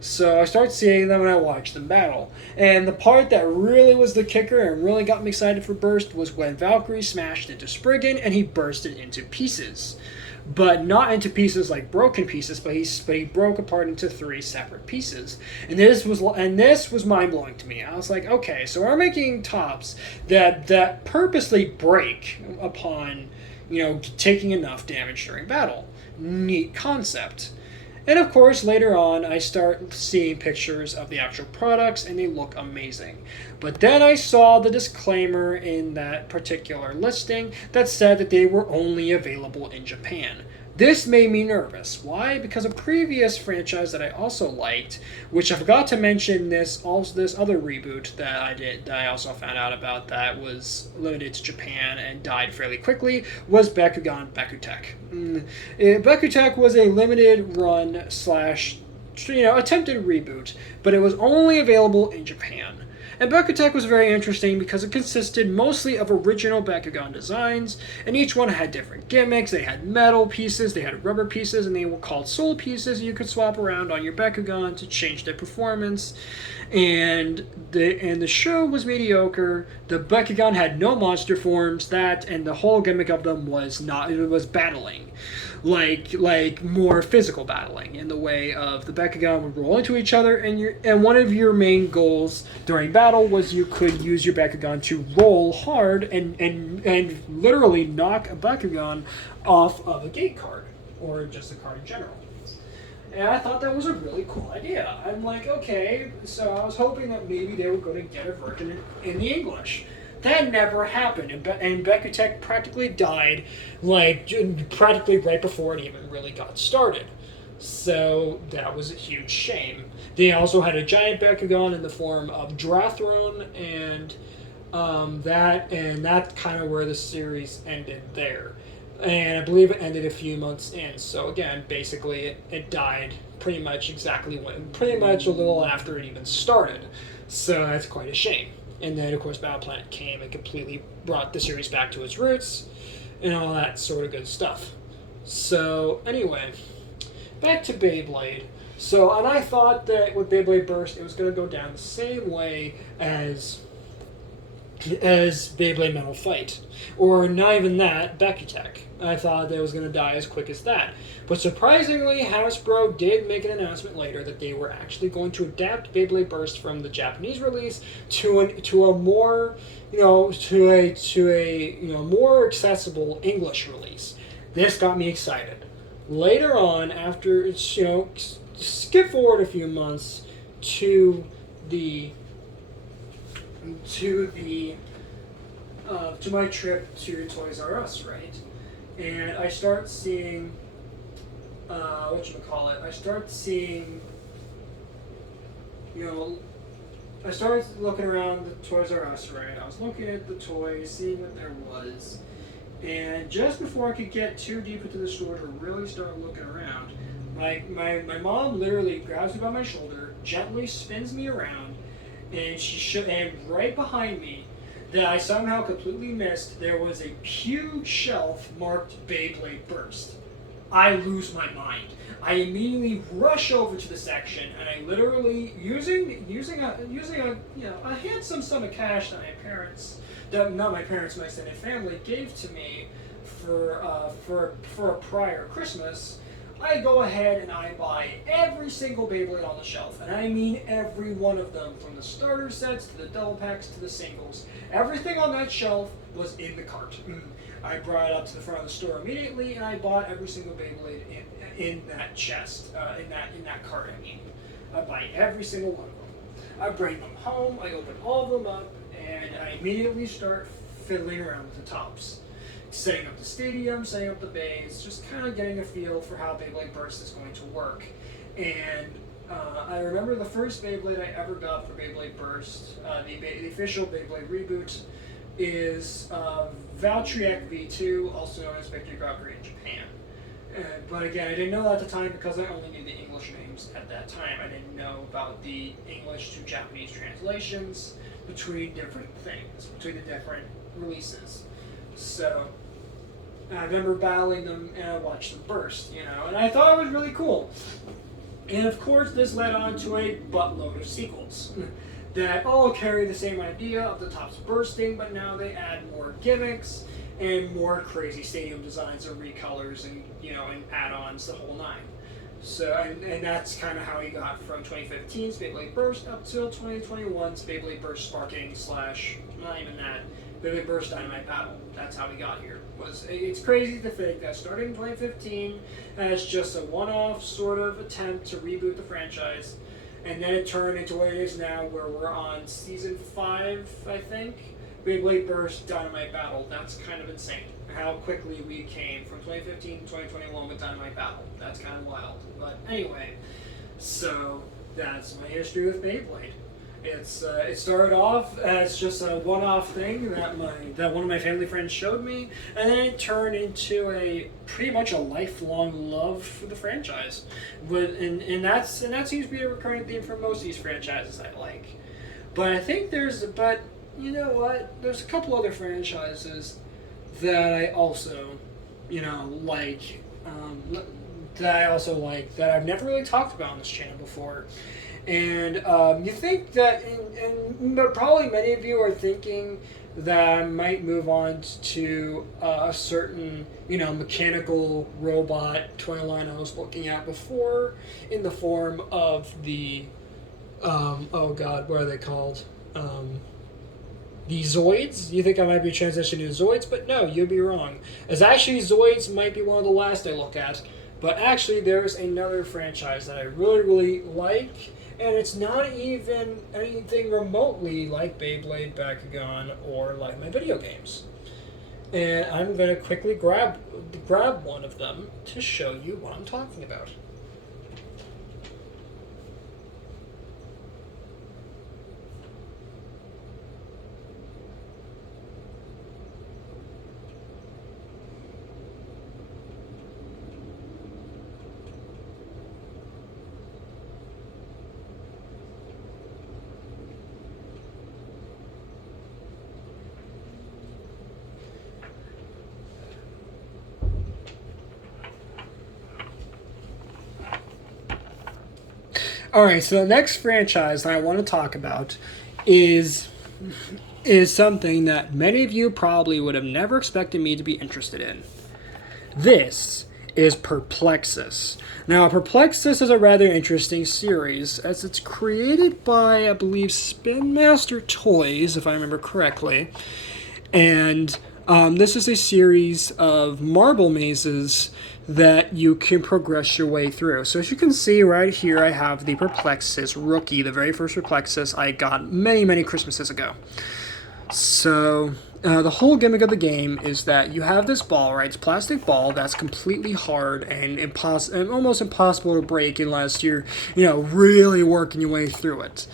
so I start seeing them and I watch them battle. And the part that really was the kicker and really got me excited for Burst was when Valkyrie smashed into Spriggan and he bursted into pieces. But not into pieces like broken pieces, but he broke apart into 3 separate pieces. And this was mind-blowing to me. I was like, okay, so we're making tops that purposely break upon, taking enough damage during battle. Neat concept. And of course, later on, I start seeing pictures of the actual products, and they look amazing. But then I saw the disclaimer in that particular listing that said that they were only available in Japan. This made me nervous. Why? Because a previous franchise that I also liked, which I forgot to mention, this other reboot that I did, that I also found out about that was limited to Japan and died fairly quickly, was Bakugan Bakutech. Bakutech was a limited run / attempted reboot, but it was only available in Japan. And Bakutech was very interesting because it consisted mostly of original Bakugan designs, and each one had different gimmicks. They had metal pieces, they had rubber pieces, and they were called soul pieces. You could swap around on your Bakugan to change their performance. And the show was mediocre. The Bakugan had no monster forms. And the whole gimmick of them was battling, like more physical battling, in the way of the Bakugan would roll into each other, and one of your main goals during battle was you could use your Bakugan to roll hard and literally knock a Bakugan off of a gate card or just a card in general. And I thought that was a really cool idea. I'm like, okay, so I was hoping that maybe they were going to get a version in the English. That never happened, and Bakutech practically died, practically right before it even really got started. So that was a huge shame. They also had a giant Bakugan in the form of Drathron, and that's kind of where the series ended there. And I believe it ended a few months in. So again, basically, it died pretty much a little after it even started. So that's quite a shame. And then, of course, Battle Planet came and completely brought the series back to its roots and all that sort of good stuff. So, anyway, back to Beyblade. So, and I thought that with Beyblade Burst, it was going to go down the same way as Beyblade Metal Fight. Or not even that, Bakutech. I thought that it was going to die as quick as that. But surprisingly, Hasbro did make an announcement later that they were actually going to adapt Beyblade Burst from the Japanese release to a more, more accessible English release. This got me excited. Later on, after skip forward a few months to my trip to Toys R Us, right? And I start seeing, I started looking around the Toys R Us, right? I was looking at the toys, seeing what there was, and just before I could get too deep into the store to really start looking around, my mom literally grabs me by my shoulder, gently spins me around, and and right behind me, that I somehow completely missed, there was a huge shelf marked Beyblade Burst. I lose my mind. I immediately rush over to the section, and I literally using a handsome sum of cash that my parents, that not my parents, my extended family gave to me for a prior Christmas. I go ahead and I buy every single Beyblade on the shelf, and I mean every one of them, from the starter sets to the double packs to the singles. Everything on that shelf was in the cart. I brought it up to the front of the store immediately, and I bought every single Beyblade in that chest, in that cart. I mean, I buy every single one of them. I bring them home. I open all of them up, and I immediately start fiddling around with the tops, setting up the stadium, setting up the bays, just kind of getting a feel for how Beyblade Burst is going to work. And I remember the first Beyblade I ever got for Beyblade Burst, the official Beyblade reboot, is Valtryek V2, also known as Victory Valkyrie in Japan. But again, I didn't know that at the time because I only knew the English names at that time. I didn't know about the English to Japanese translations between different things, between the different releases. So I remember battling them and I watched them burst, and I thought it was really cool. And of course, this led on to a buttload of sequels that all carry the same idea of the tops bursting, but now they add more gimmicks and more crazy stadium designs and recolors and and add-ons, the whole nine. So and that's kind of how he got from 2015's Beyblade Burst up till 2021's Beyblade Burst Sparking / not even that, Beyblade Burst Dynamite Battle. That's how we got here. It's crazy to think that starting in 2015 as just a one-off sort of attempt to reboot the franchise, and then it turned into what it is now, where we're on season 5, I think. Beyblade Burst Dynamite Battle. That's kind of insane. How quickly we came from 2015 to 2021 with Dynamite Battle. That's kind of wild. But anyway, so that's my history with Beyblade. It started off as just a one-off thing that one of my family friends showed me, and then it turned into a pretty much a lifelong love for the franchise. And that seems to be a recurring theme for most of these franchises I like. But I think but you know what? There's a couple other franchises that I also like. That I've never really talked about on this channel before. And you think that, but probably many of you are thinking that I might move on to a certain, mechanical robot toy line I was looking at before, in the form of the, oh god, what are they called? The Zoids? You think I might be transitioning to Zoids, but no, you'd be wrong. As actually, Zoids might be one of the last I look at, but actually there's another franchise that I really, really like, and it's not even anything remotely like Beyblade, Bakugan, or like my video games. And I'm going to quickly grab one of them to show you what I'm talking about. Alright, so the next franchise that I want to talk about is something that many of you probably would have never expected me to be interested in. This is Perplexus. Now, Perplexus is a rather interesting series, as it's created by, I believe, Spin Master Toys, if I remember correctly. And this is a series of marble mazes that you can progress your way through. So as you can see right here, I have the Perplexus Rookie, the very first Perplexus I got many, many Christmases ago. So the whole gimmick of the game is that you have this ball, right? It's a plastic ball that's completely hard and almost impossible to break unless you're, really working your way through it.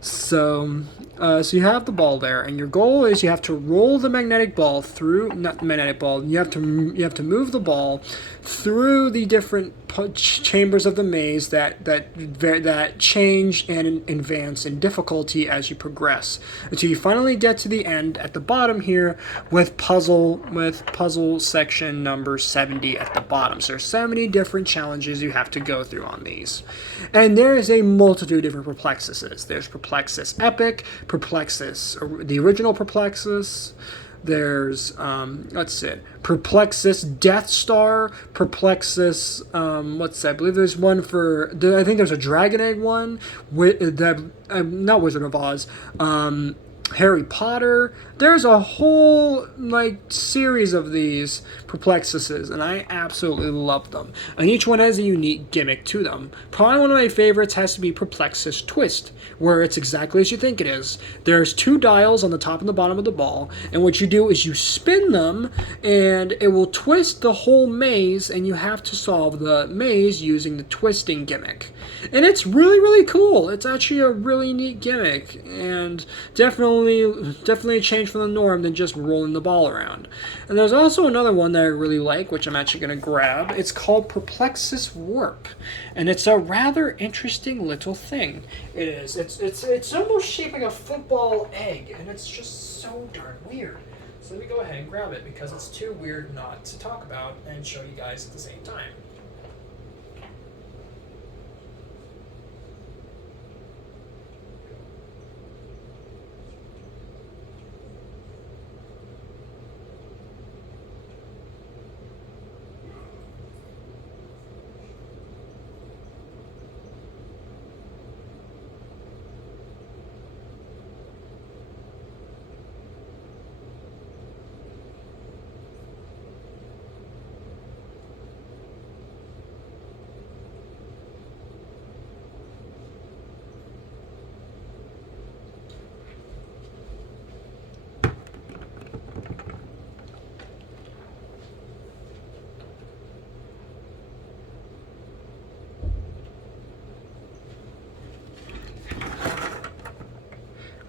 So So you have the ball there, and your goal is you have to roll the magnetic ball through, not the magnetic ball. You have to move the ball through the different chambers of the maze that change and advance in difficulty as you progress, until you finally get to the end at the bottom here with puzzle section number 70 at the bottom. So there's 70 different challenges you have to go through on these, and there is a multitude of different Perplexuses. There's Perplexus Epic, Perplexus, the original Perplexus. There's let's see, Perplexus Death Star, Perplexus. What's that? I believe there's one for. I think there's a Dragon Egg one with that. Not Wizard of Oz. Harry Potter. There's a whole series of these Perplexuses, and I absolutely love them. And each one has a unique gimmick to them. Probably one of my favorites has to be Perplexus Twist, where it's exactly as you think it is. There's 2 dials on the top and the bottom of the ball, and what you do is you spin them, and it will twist the whole maze, and you have to solve the maze using the twisting gimmick. And it's really, really cool. It's actually a really neat gimmick, and definitely a change from the norm than just rolling the ball around. And there's also another one that I really like, which I'm actually going to grab. It's called Perplexus Warp, and it's a rather interesting little thing. It is. It's almost shaped like a football egg, and it's just so darn weird. So let me go ahead and grab it because it's too weird not to talk about and show you guys at the same time.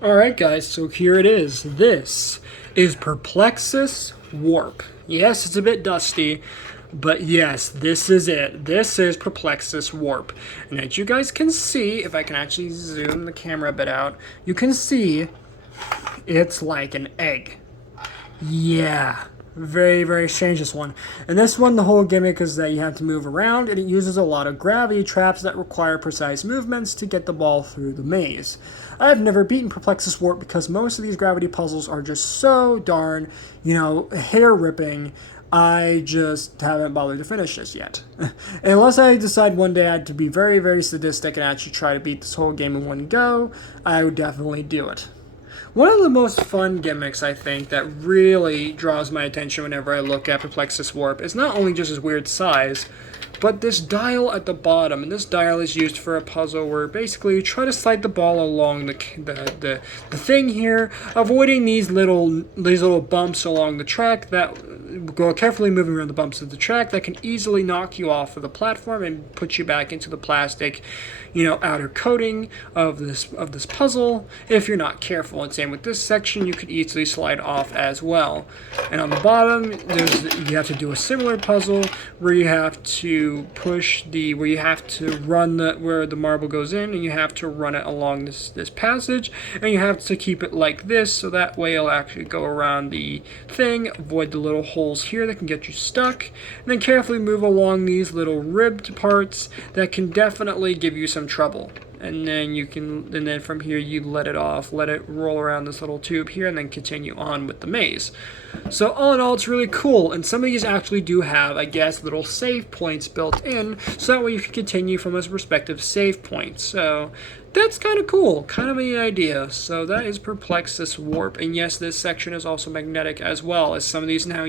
Alright guys, so here it is. This is Perplexus Warp. Yes, it's a bit dusty, but yes, this is it. This is Perplexus Warp. And as you guys can see, if I can actually zoom the camera a bit out, you can see it's like an egg. Yeah. Very, very strange, this one. And this one, the whole gimmick is that you have to move around, and it uses a lot of gravity traps that require precise movements to get the ball through the maze. I have never beaten Perplexus Warp because most of these gravity puzzles are just so darn, hair-ripping. I just haven't bothered to finish this yet. Unless I decide one day I had to be very, very sadistic and actually try to beat this whole game in one go, I would definitely do it. One of the most fun gimmicks, I think, that really draws my attention whenever I look at Perplexus Warp is not only just its weird size, but this dial at the bottom. And this dial is used for a puzzle where basically you try to slide the ball along the thing here, avoiding these little bumps along the track that go carefully moving around the bumps of the track that can easily knock you off of the platform and put you back into the plastic, outer coating of this puzzle if you're not careful. And same with this section, you could easily slide off as well. And on the bottom, you have to do a similar puzzle where you have to run where the marble goes in, and you have to run it along this passage, and you have to keep it like this so that way it'll actually go around the thing, avoid the little holes here that can get you stuck, and then carefully move along these little ribbed parts that can definitely give you some trouble. And then from here you let it roll around this little tube here, and then continue on with the maze. So all in all, it's really cool, and some of these actually do have, I guess, little save points built in, so that way you can continue from a respective save point. So that's kind of cool, kind of a neat idea. So that is Perplexus Warp, and yes, this section is also magnetic as well, as some of these now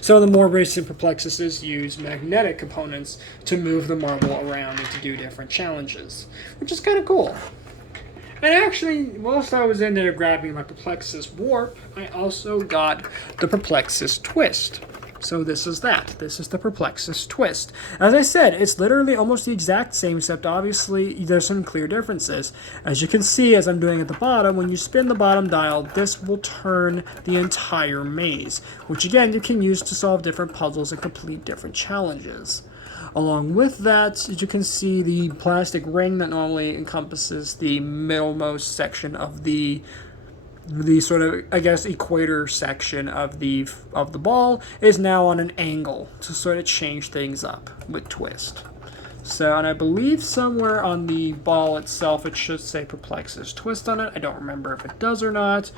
some of the more recent Perplexuses use magnetic components to move the marble around and to do different challenges, which is kind of cool. And actually, whilst I was in there grabbing my Perplexus Warp, I also got the Perplexus Twist. So this is that. This is the Perplexus twist. As I said, it's literally almost the exact same, except obviously there's some clear differences. As you can see, as I'm doing at the bottom, when you spin the bottom dial, this will turn the entire maze, which again you can use to solve different puzzles and complete different challenges. Along with that, as you can see, the plastic ring that normally encompasses the middlemost section of the sort of, I guess, equator section of the ball is now on an angle to sort of change things up with twist. So, and I believe somewhere on the ball itself it should say Perplexus twist on it. I don't remember if it does or not.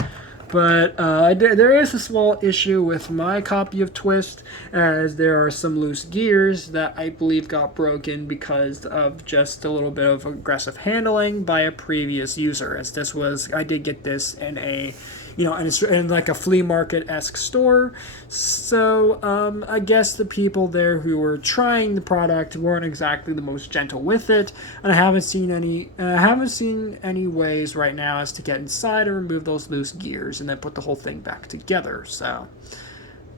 But there is a small issue with my copy of Twist, as there are some loose gears that I believe got broken because of just a little bit of aggressive handling by a previous user. As this was, I did get this in a, in like a flea market-esque store. So I guess the people there who were trying the product weren't exactly the most gentle with it, and I haven't seen any ways right now as to get inside and remove those loose gears and then put the whole thing back together. So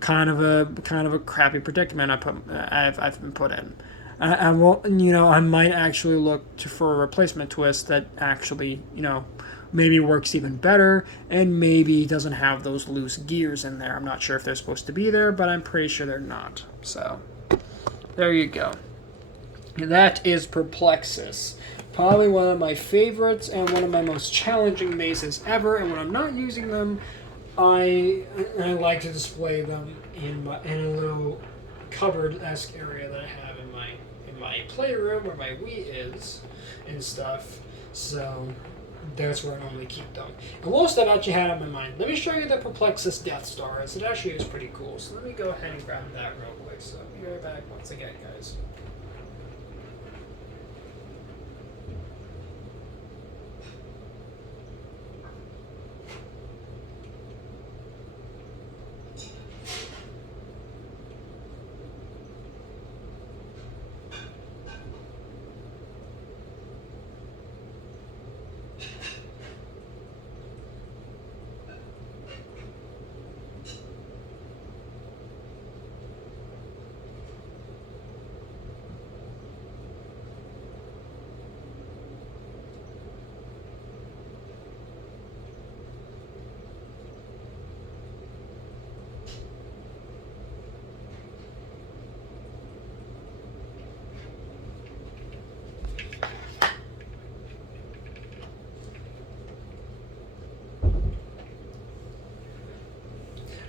kind of a crappy predicament I've been put in. I might actually look for a replacement twist that actually, maybe works even better and maybe doesn't have those loose gears in there. I'm not sure if they're supposed to be there, but I'm pretty sure they're not. So there you go. That is Perplexus. Probably one of my favorites and one of my most challenging mazes ever. And when I'm not using them, I like to display them in a little cupboard-esque area that I have in my playroom where my Wii is and stuff. So that's where I normally keep them. And what else that I actually had on my mind? Let me show you the Perplexus Death Star. It actually is pretty cool. So let me go ahead and grab that real quick. So I'll be right back once again, guys.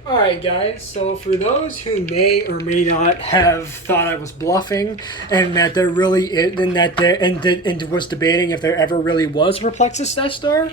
Alright guys, so for those who may or may not have thought I was bluffing and that there really is, and was debating if there ever really was a Perplexus Death Star,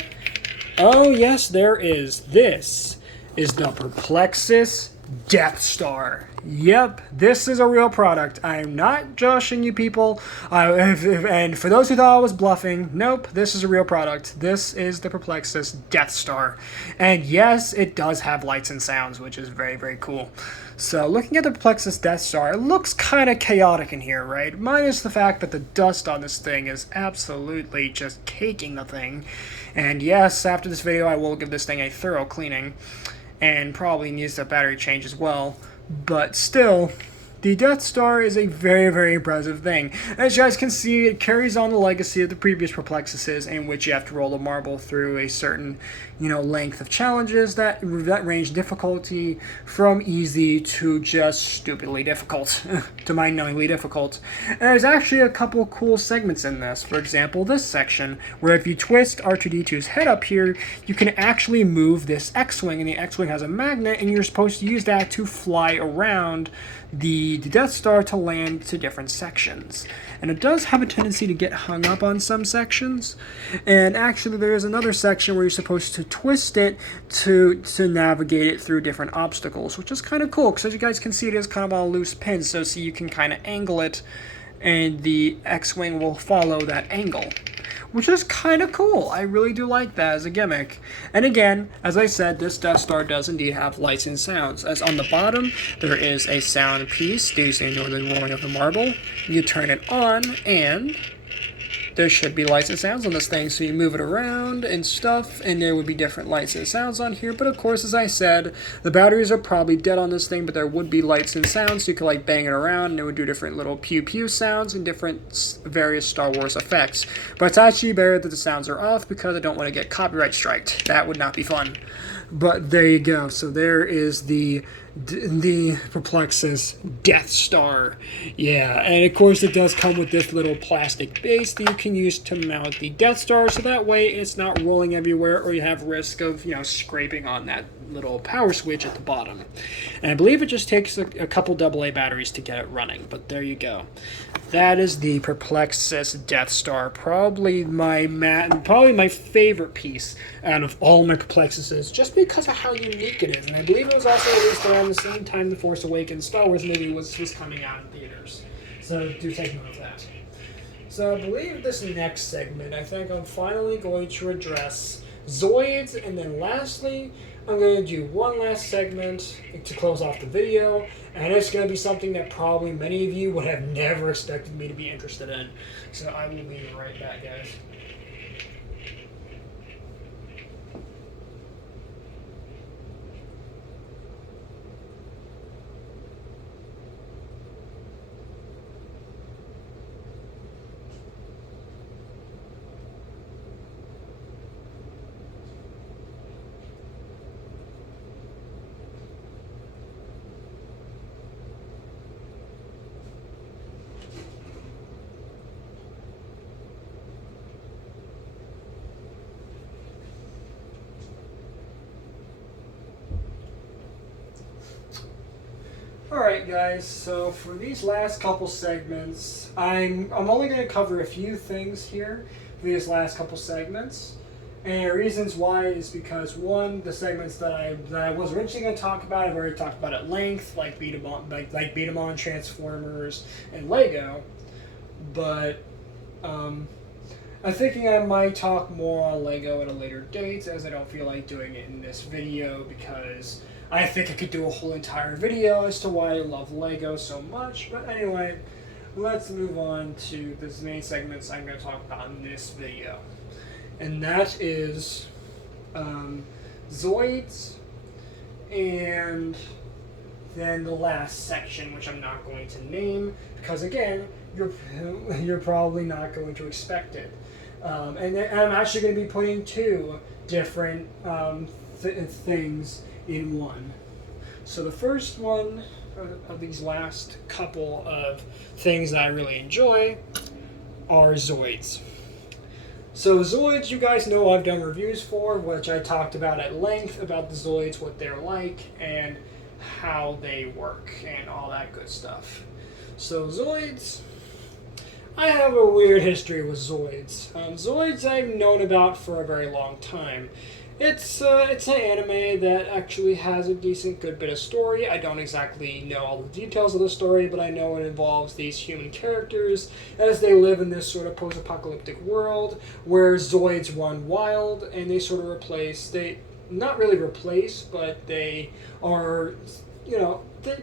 oh yes there is. This is the Perplexus Death Star. Yep, this is a real product. I'm not joshing you people. And for those who thought I was bluffing, nope, this is a real product. This is the Perplexus Death Star. And yes, it does have lights and sounds, which is very, very cool. So looking at the Perplexus Death Star, it looks kind of chaotic in here, right? Minus the fact that the dust on this thing is absolutely just caking the thing. And yes, after this video, I will give this thing a thorough cleaning. And probably needs a battery change as well. But still, the Death Star is a very, very impressive thing. As you guys can see, it carries on the legacy of the previous Perplexuses, in which you have to roll a marble through a certain, length of challenges that range difficulty from easy to just stupidly difficult, to mind-numbingly difficult. And there's actually a couple cool segments in this. For example, this section, where if you twist R2-D2's head up here, you can actually move this X-Wing, and the X-Wing has a magnet, and you're supposed to use that to fly around the Death Star to land to different sections. And it does have a tendency to get hung up on some sections. And actually there is another section where you're supposed to twist it to navigate it through different obstacles, which is kind of cool, because as you guys can see, it is kind of on a loose pin, so you can kind of angle it, and the X-Wing will follow that angle, which is kind of cool. I really do like that as a gimmick. And again, as I said, this Death Star does indeed have lights and sounds. As on the bottom, there is a sound piece, due to the northern roaring of the marble. You turn it on, and there should be lights and sounds on this thing. So you move it around and stuff, and there would be different lights and sounds on here. But of course, as I said, the batteries are probably dead on this thing, but there would be lights and sounds. So you could like bang it around, and it would do different little pew pew sounds and different various Star Wars effects. But it's actually better that the sounds are off because I don't want to get copyright striked. That would not be fun. But there you go. So there is the Perplexus Death Star. Yeah, and of course it does come with this little plastic base that you can use to mount the Death Star, so that way it's not rolling everywhere or you have risk of, scraping on that little power switch at the bottom. And I believe it just takes a couple AA batteries to get it running, but there you go. That is the Perplexus Death Star, probably my favorite piece out of all my Perplexuses, just because of how unique it is. And I believe it was also released around the same time The Force Awakens Star Wars movie was coming out in theaters. So do take note of that. So I believe this next segment, I think I'm finally going to address Zoids, and then lastly, I'm going to do one last segment to close off the video, and it's going to be something that probably many of you would have never expected me to be interested in. So I will be right back, guys. Alright guys, so for these last couple segments, I'm only going to cover a few things here for these last couple segments. And reasons why is because, one, the segments that I was originally going to talk about, I've already talked about at length, like Beat 'em on, Transformers, and Lego. But I'm thinking I might talk more on Lego at a later date, as I don't feel like doing it in this video, because I think I could do a whole entire video as to why I love Lego so much. But anyway, let's move on to the main segments I'm going to talk about in this video. And that is Zoids, and then the last section, which I'm not going to name, because again, you're probably not going to expect it. And I'm actually going to be putting two different things in one. So the first one of these last couple of things that I really enjoy are Zoids. So Zoids, you guys know I've done reviews for, which I talked about at length about the Zoids, what they're like, and how they work, and all that good stuff. So Zoids, I have a weird history with Zoids. Zoids I've known about for a very long time. It's an anime that actually has a decent good bit of story. I don't exactly know all the details of the story, but I know it involves these human characters as they live in this sort of post-apocalyptic world where Zoids run wild, and they sort of not really replace, but they are,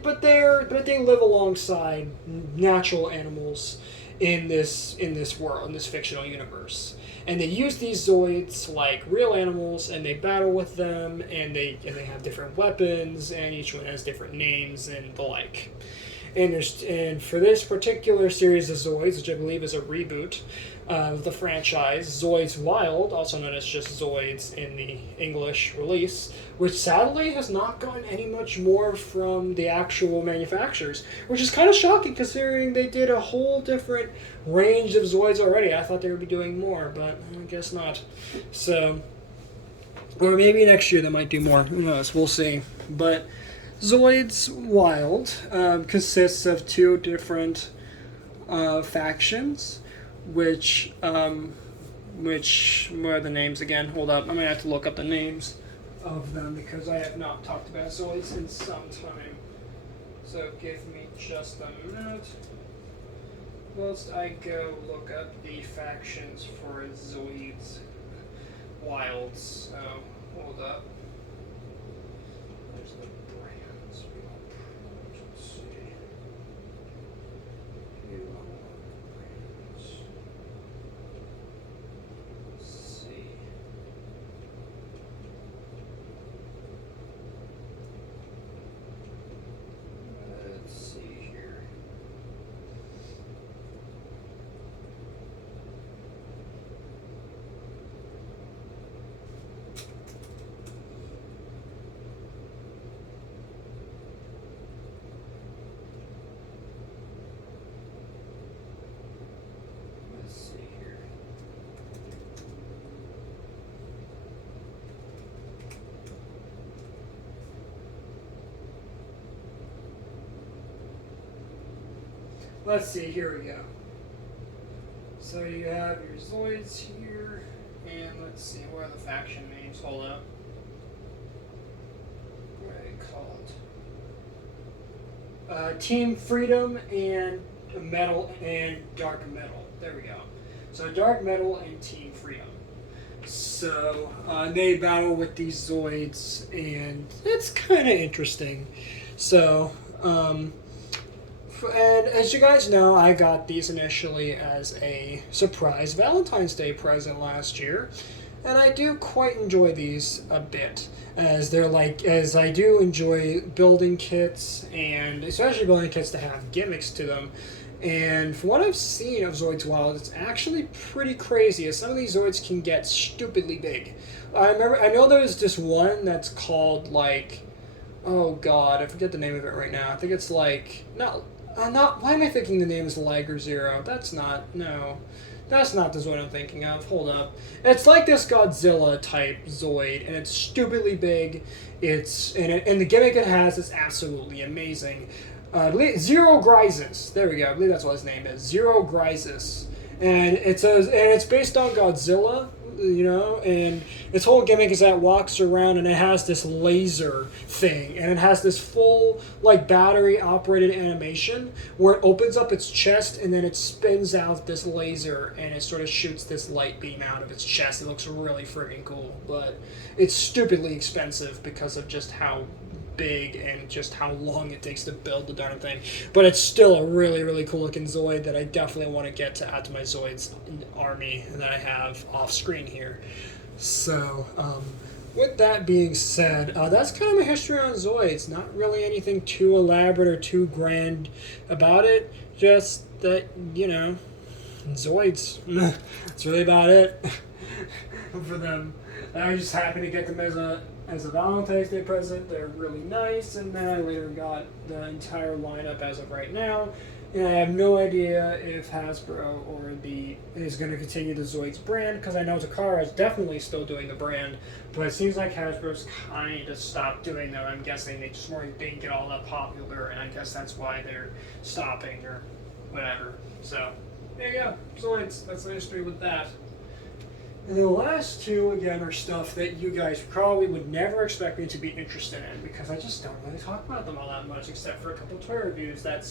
but they live alongside natural animals in this world, in this fictional universe. And they use these Zoids like real animals, and they battle with them, and they have different weapons, and each one has different names and the like. And for this particular series of Zoids, which I believe is a reboot of the franchise, Zoids Wild, also known as just Zoids in the English release, which sadly has not gotten any much more from the actual manufacturers, which is kind of shocking considering they did a whole different range of Zoids already. I thought they would be doing more, but I guess not. So, or maybe next year they might do more. Who knows? We'll see. But Zoids Wild consists of two different factions, which what are the names again? Hold up, I'm gonna have to look up the names of them because I have not talked about Zoids in some time. So give me just a minute whilst I go look up the factions for Zoids Wilds. So hold up. There's the brands. Let's see. let's see, here we go. So you have your Zoids here, and let's see, what are the faction names? Hold up. What do they call it? Team Freedom and Metal and Dark Metal. There we go. So Dark Metal and Team Freedom. So they battle with these Zoids, and it's kind of interesting. So, and as you guys know, I got these initially as a surprise Valentine's Day present last year, and I do quite enjoy these a bit, as I do enjoy building kits, and especially building kits that have gimmicks to them. And from what I've seen of Zoids Wild, it's actually pretty crazy, as some of these Zoids can get stupidly big. I know there's this one that's called, like, oh god, I forget the name of it right now. I think it's like, why am I thinking the name is Liger Zero? That's not the Zoid I'm thinking of. Hold up. It's like this Godzilla type Zoid, and it's stupidly big. And the gimmick it has is absolutely amazing. Zero Gryzis. There we go. I believe that's what his name is. Zero Gryzis. And it's based on Godzilla, and its whole gimmick is that it walks around and it has this laser thing, and it has this full, like, battery operated animation where it opens up its chest and then it spins out this laser and it sort of shoots this light beam out of its chest. It looks really freaking cool, but it's stupidly expensive because of just how big and just how long it takes to build the darn thing. But it's still a really, really cool looking Zoid that I definitely want to get to add to my Zoids army that I have off screen here. So, with that being said, that's kind of my history on Zoids. Not really anything too elaborate or too grand about it. Just that, Zoids. That's really about it for them. I was just happy to get them as a Valentine's Day present. They're really nice, and then I later got the entire lineup as of right now. And I have no idea if Hasbro is going to continue the Zoids brand, because I know Takara is definitely still doing the brand, but it seems like Hasbro's kind of stopped doing that. I'm guessing they just didn't get all that popular, and I guess that's why they're stopping or whatever. So there you go, Zoids. That's the history with that. And the last two, again, are stuff that you guys probably would never expect me to be interested in, because I just don't really talk about them all that much, except for a couple toy reviews that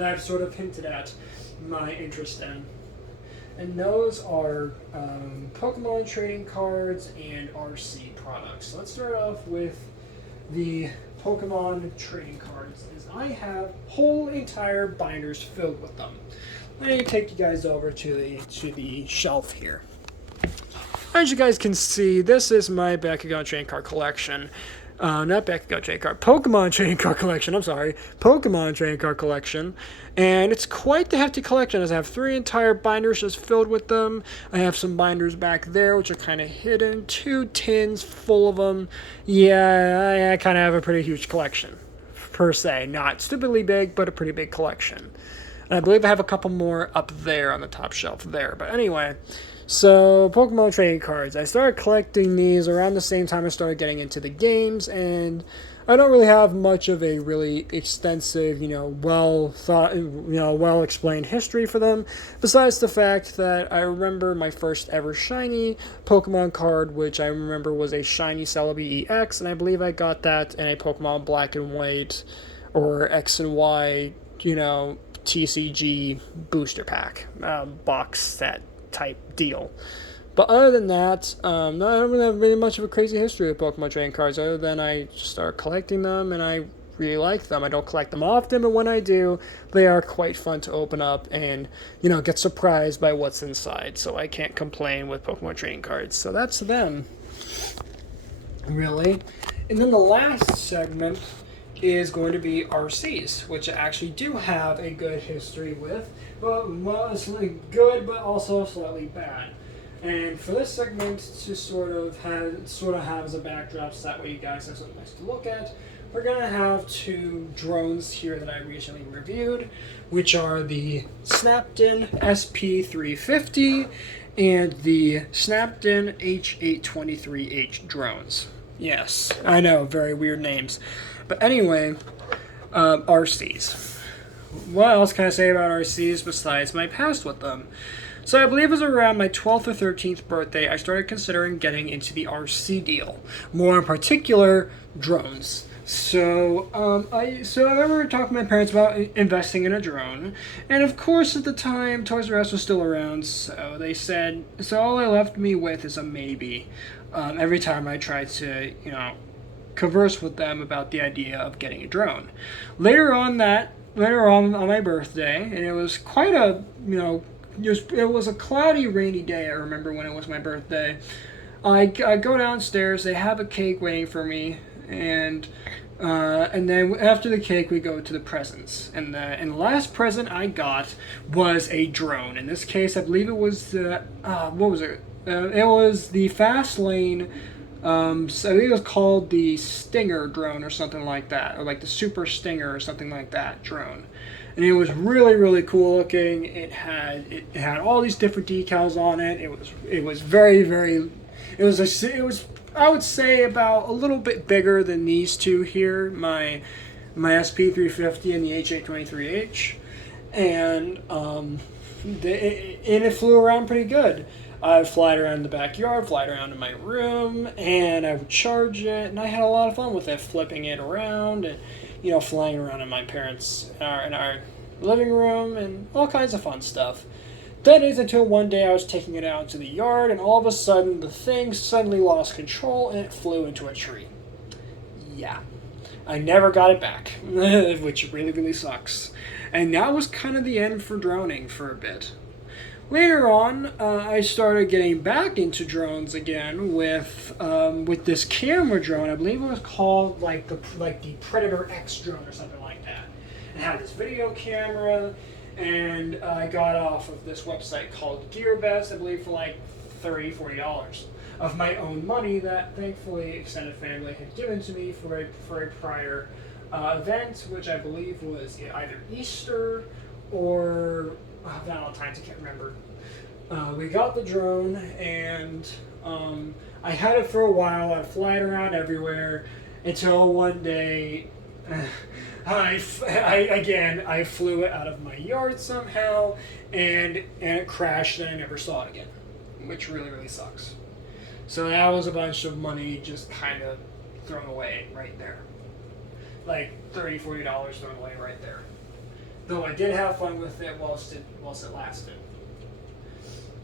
I've sort of hinted at my interest in. And those are Pokemon trading cards and RC products. So let's start off with the Pokemon trading cards, as I have whole entire binders filled with them. Let me take you guys over to the shelf here. As you guys can see, this is my Bakugan trading card collection. Not Bakugan trading card, Pokemon trading card collection, I'm sorry. Pokemon trading card collection. And it's quite the hefty collection, as I have 3 entire binders just filled with them. I have some binders back there, which are kind of hidden. 2 tins full of them. Yeah, I kind of have a pretty huge collection, per se. Not stupidly big, but a pretty big collection. And I believe I have a couple more up there on the top shelf there. But anyway, so Pokemon trading cards. I started collecting these around the same time I started getting into the games, and I don't really have much of a really extensive, well explained history for them, besides the fact that I remember my first ever shiny Pokemon card, which I remember was a shiny Celebi EX, and I believe I got that in a Pokemon Black and White or X and Y, TCG booster pack, box set type deal. But other than that, I don't really have really much of a crazy history with Pokemon trading cards, other than I just started collecting them and I really like them. I don't collect them often, but when I do, they are quite fun to open up and, get surprised by what's inside. So I can't complain with Pokemon trading cards. So that's them, really. And then the last segment is going to be RCs, which I actually do have a good history with, but mostly good, but also slightly bad. And for this segment to sort of have as a backdrop, so that way you guys have something nice to look at, we're gonna have 2 drones here that I recently reviewed, which are the Snapton SP350 and the Snapton H823H drones. Yes, I know, very weird names. But anyway, RCs. what else can I say about RCs besides my past with them? So I believe it was around my 12th or 13th birthday I started considering getting into the RC deal. More in particular, drones. So I remember talking to my parents about investing in a drone, and of course at the time Toys R Us was still around, so they said so. All they left me with is a maybe. Every time I tried to, converse with them about the idea of getting a drone. Later on my birthday, and it was quite a it was a cloudy, rainy day. I remember when it was my birthday. I go downstairs. They have a cake waiting for me, and then after the cake, we go to the presents. And the last present I got was a drone. In this case, I believe it was what was it? It was the Fast Lane. So I think it was called the Stinger drone or something like that, or like the Super Stinger or something like that drone. And it was really, really cool looking. It had all these different decals on it. It was very, very. It was I would say about a little bit bigger than these two here, my SP350 and the H823H, and it flew around pretty good. I would fly it around in the backyard, fly it around in my room, and I would charge it, and I had a lot of fun with it, flipping it around, and flying around in my parents' in our living room, and all kinds of fun stuff. That is until one day I was taking it out into the yard, and all of a sudden the thing suddenly lost control and it flew into a tree. Yeah. I never got it back, which really, really sucks. And that was kind of the end for droning for a bit. Later on, I started getting back into drones again with this camera drone. I believe it was called like the Predator X drone or something like that. It had this video camera. And I got off of this website called GearBest, I believe, for like $30, $40 of my own money that thankfully extended family had given to me for a prior event, which I believe was either Easter or Valentine's. I can't remember. We got the drone, and I had it for a while. I'd fly it around everywhere until one day. I flew it out of my yard somehow, and it crashed, and I never saw it again, which really, really sucks. So that was a bunch of money just kind of thrown away right there. Like $30, $40 thrown away right there. Though I did have fun with it whilst it lasted.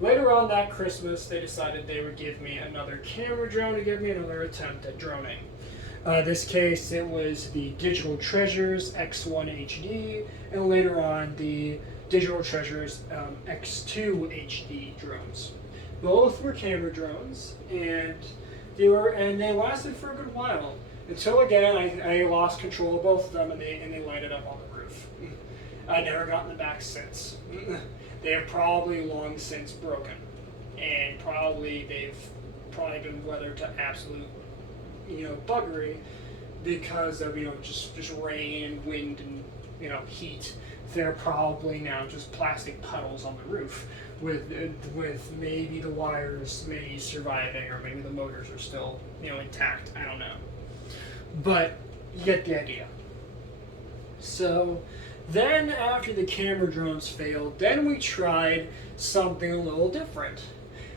Later on that Christmas, they decided they would give me another camera drone to give me another attempt at droning. This case, it was the Digital Treasures X1 HD, and later on the Digital Treasures X2 HD drones. Both were camera drones, and they lasted for a good while until again I lost control of both of them, and they landed up on the roof. I never gotten them back since. They have probably long since broken, and they've been weathered to absolute buggery because of just rain, wind, and heat. They're probably now just plastic puddles on the roof with maybe the wires maybe surviving, or maybe the motors are still intact. I don't know, but you get the idea. So then after the camera drones failed, then we tried something a little different.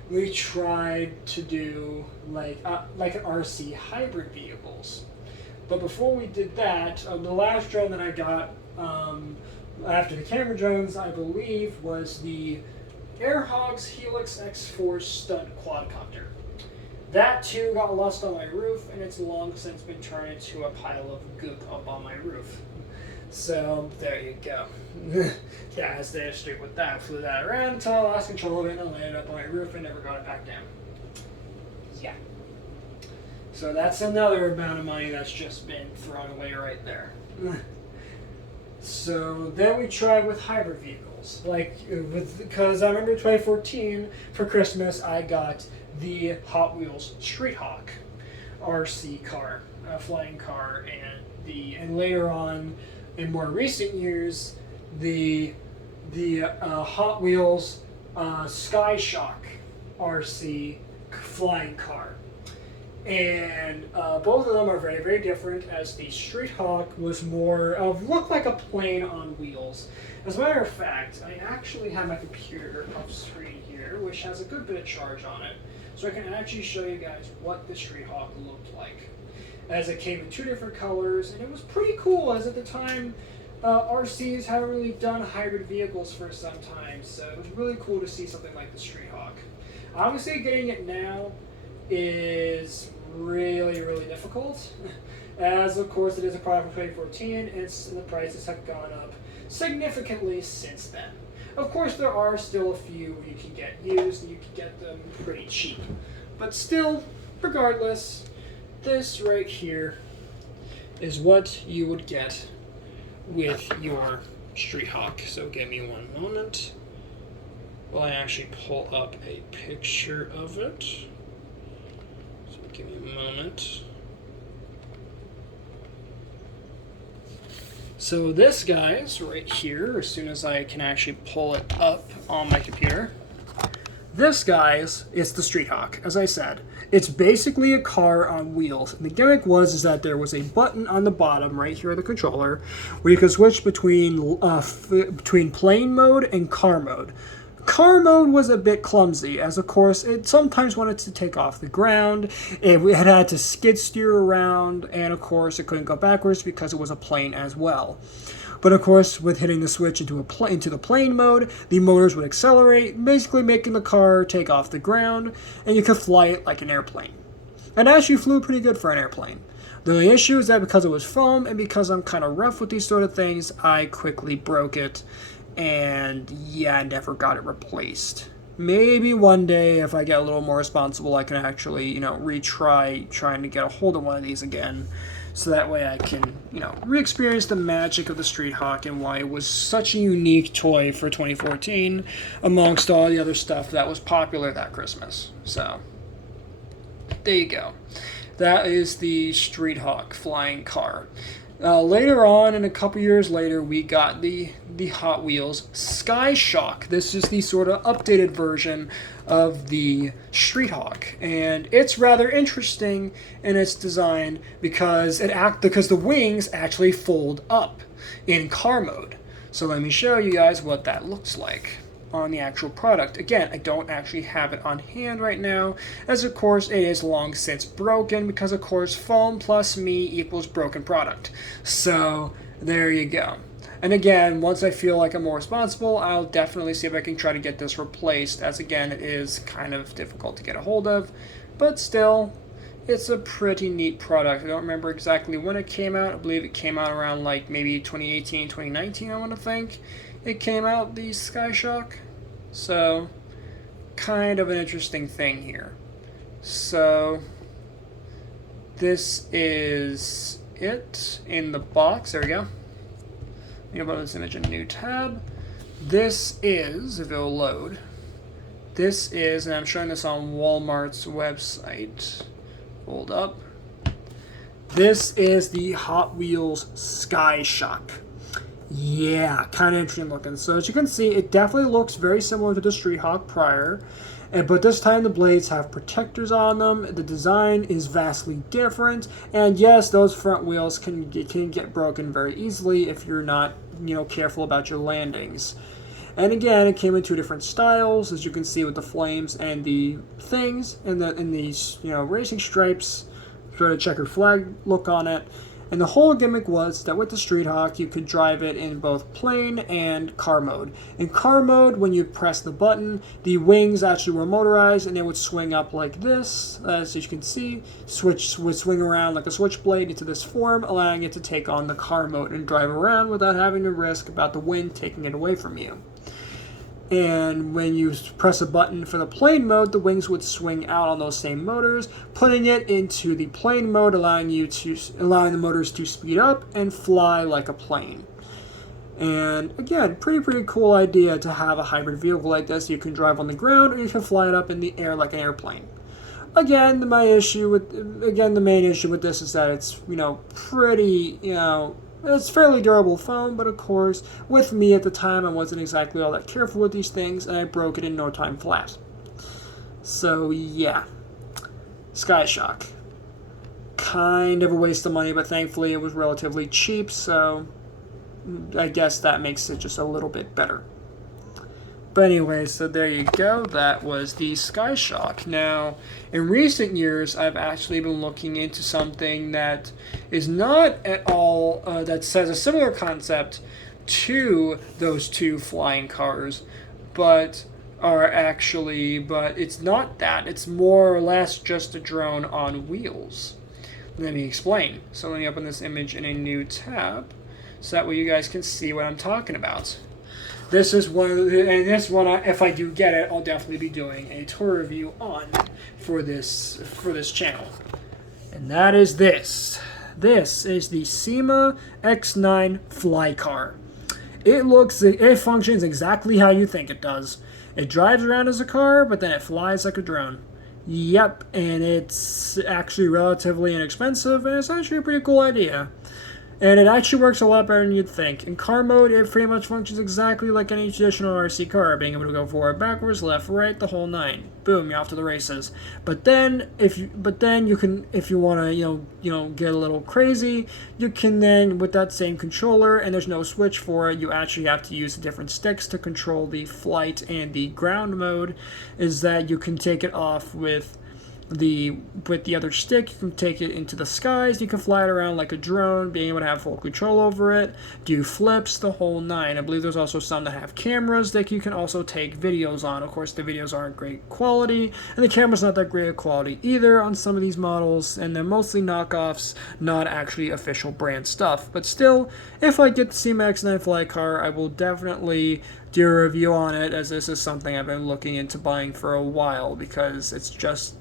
We tried to do like an RC hybrid vehicles. But before we did that, the last drone that I got after the camera drones, I believe, was the Airhogs Helix X4 Stunt quadcopter. That too got lost on my roof, and it's long since been turned into a pile of goop up on my roof. So there you go. Yeah, I stayed straight with that. Flew that around until I lost control of it and I landed up on my roof and never got it back down. Yeah. So that's another amount of money that's just been thrown away right there. So then we tried with hybrid vehicles. Because I remember 2014 for Christmas I got the Hot Wheels Street Hawk RC car, flying car, and later on in more recent years the Hot Wheels Sky Shock RC flying car. And both of them are very, very different, as the Street Hawk was more of, looked like a plane on wheels. As a matter of fact, I actually have my computer up screen here, which has a good bit of charge on it, so I can actually show you guys what the Street Hawk looked like. As it came in two different colors, and it was pretty cool, as at the time, RCs haven't really done hybrid vehicles for some time, so it was really cool to see something like the Street Hawk. Obviously, getting it now is really, really difficult, as of course it is a product from 2014, and the prices have gone up significantly since then. Of course, there are still a few you can get used, and you can get them pretty cheap. But still, regardless, this right here is what you would get with your Street Hawk. So give me one moment while I actually pull up a picture of it. So give me a moment. So this, guys, right here, as soon as I can actually pull it up on my computer, this, guys, is the Street Hawk, as I said. It's basically a car on wheels. And the gimmick is that there was a button on the bottom right here of the controller where you could switch between plane mode and car mode. Car mode was a bit clumsy, as of course it sometimes wanted to take off the ground, it had to skid steer around, and of course it couldn't go backwards because it was a plane as well. But of course, with hitting the switch into the plane mode, the motors would accelerate, basically making the car take off the ground, and you could fly it like an airplane. And actually flew pretty good for an airplane. The only issue is that because it was foam, and because I'm kind of rough with these sort of things, I quickly broke it. And yeah, I never got it replaced. Maybe one day, if I get a little more responsible, I can actually, retry trying to get a hold of one of these again. So that way I can, re-experience the magic of the Street Hawk and why it was such a unique toy for 2014 amongst all the other stuff that was popular that Christmas. So, there you go. That is the Street Hawk flying car. Later on, and a couple years later, we got the Hot Wheels Sky Shock. This is the sort of updated version of the Street Hawk, and it's rather interesting in its design because the wings actually fold up in car mode. So let me show you guys what that looks like on the actual product. Again, I don't actually have it on hand right now, as of course it is long since broken, because of course foam plus me equals broken product. So there you go. And again, once I feel like I'm more responsible, I'll definitely see if I can try to get this replaced, as again, it is kind of difficult to get a hold of, but still, it's a pretty neat product. I don't remember exactly when it came out. I believe it came out around like maybe 2018, 2019, I want to think. It came out, the Sky Shock. So, kind of an interesting thing here. So, this is it in the box. There we go. You can put this image in a new tab. This is, if it'll load, this is, and I'm showing this on Walmart's website. Hold up. This is the Hot Wheels Sky Shock. Yeah, kind of interesting looking. So as you can see, it definitely looks very similar to the Street Hawk prior, but this time the blades have protectors on them. The design is vastly different, and yes, those front wheels can get broken very easily if you're not, careful about your landings. And again, it came in two different styles, as you can see with the flames and the things, and these racing stripes, sort of checkered flag look on it. And the whole gimmick was that with the Street Hawk, you could drive it in both plane and car mode. In car mode, when you press the button, the wings actually were motorized, and they would swing up like this, as you can see, would swing around like a switchblade into this form, allowing it to take on the car mode and drive around without having to risk about the wind taking it away from you. And when you press a button for the plane mode, the wings would swing out on those same motors, putting it into the plane mode, allowing the motors to speed up and fly like a plane. And again, pretty cool idea to have a hybrid vehicle like this. You can drive on the ground, or you can fly it up in the air like an airplane. Again, the main issue with this is that it's pretty it's fairly durable foam, but of course, with me at the time, I wasn't exactly all that careful with these things, and I broke it in no time flat. So, yeah. Sky Shock. kind of a waste of money, but thankfully it was relatively cheap, so I guess that makes it just a little bit better. But anyway, so there you go. That was the SkyShock. Now, in recent years, I've actually been looking into something that is not at all, that has a similar concept to those two flying cars, but it's not that. It's more or less just a drone on wheels. Let me explain. So let me open this image in a new tab, so that way you guys can see what I'm talking about. This is one, and this one, if I do get it, I'll definitely be doing a tour review on for this channel. And that is this. This is the SEMA X9 Fly Car. It functions exactly how you think it does. It drives around as a car, but then it flies like a drone. Yep, and it's actually relatively inexpensive, and it's actually a pretty cool idea. And it actually works a lot better than you'd think. In car mode, it pretty much functions exactly like any traditional RC car, being able to go forward, backwards, left, right, the whole nine. Boom, you're off to the races. But then, if you want to, get a little crazy, you can then, with that same controller, and there's no switch for it, you actually have to use the different sticks to control the flight and the ground mode. Is that you can take it off with the other stick. You can take it into the skies. You can fly it around like a drone, being able to have full control over it, do flips, the whole nine. I believe there's also some that have cameras that you can also take videos on. Of course, the videos aren't great quality, and the camera's not that great of quality either on some of these models, and they're mostly knockoffs, not actually official brand stuff. But still, if I get the SEMA X9 Fly Car, I will definitely do a review on it, as this is something I've been looking into buying for a while, because it's just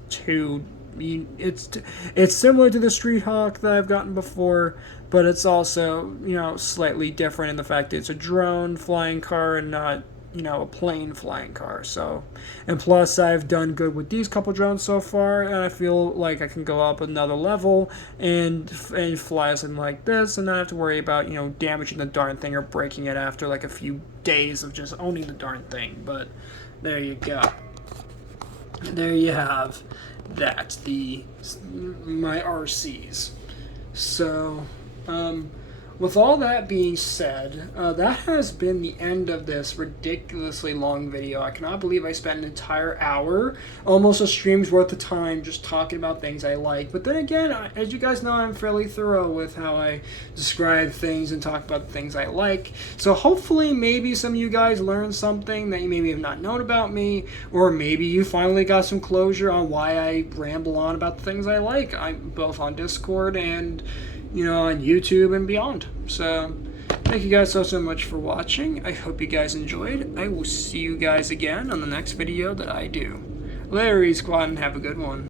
it's similar to the Street Hawk that I've gotten before, but it's also, slightly different in the fact that it's a drone flying car and not, a plane flying car. So, and plus I've done good with these couple drones so far, and I feel like I can go up another level and fly something like this and not have to worry about, damaging the darn thing or breaking it after like a few days of just owning the darn thing. But there you go. There you have that, my RCs. So, with all that being said, that has been the end of this ridiculously long video. I cannot believe I spent an entire hour, almost a stream's worth of time, just talking about things I like. But then again, as you guys know, I'm fairly thorough with how I describe things and talk about the things I like. So hopefully maybe some of you guys learned something that you maybe have not known about me, or maybe you finally got some closure on why I ramble on about the things I like. I'm both on Discord and on YouTube and beyond. So, thank you guys so much for watching. I hope you guys enjoyed. I will see you guys again on the next video that I do. Later, Squad, and have a good one.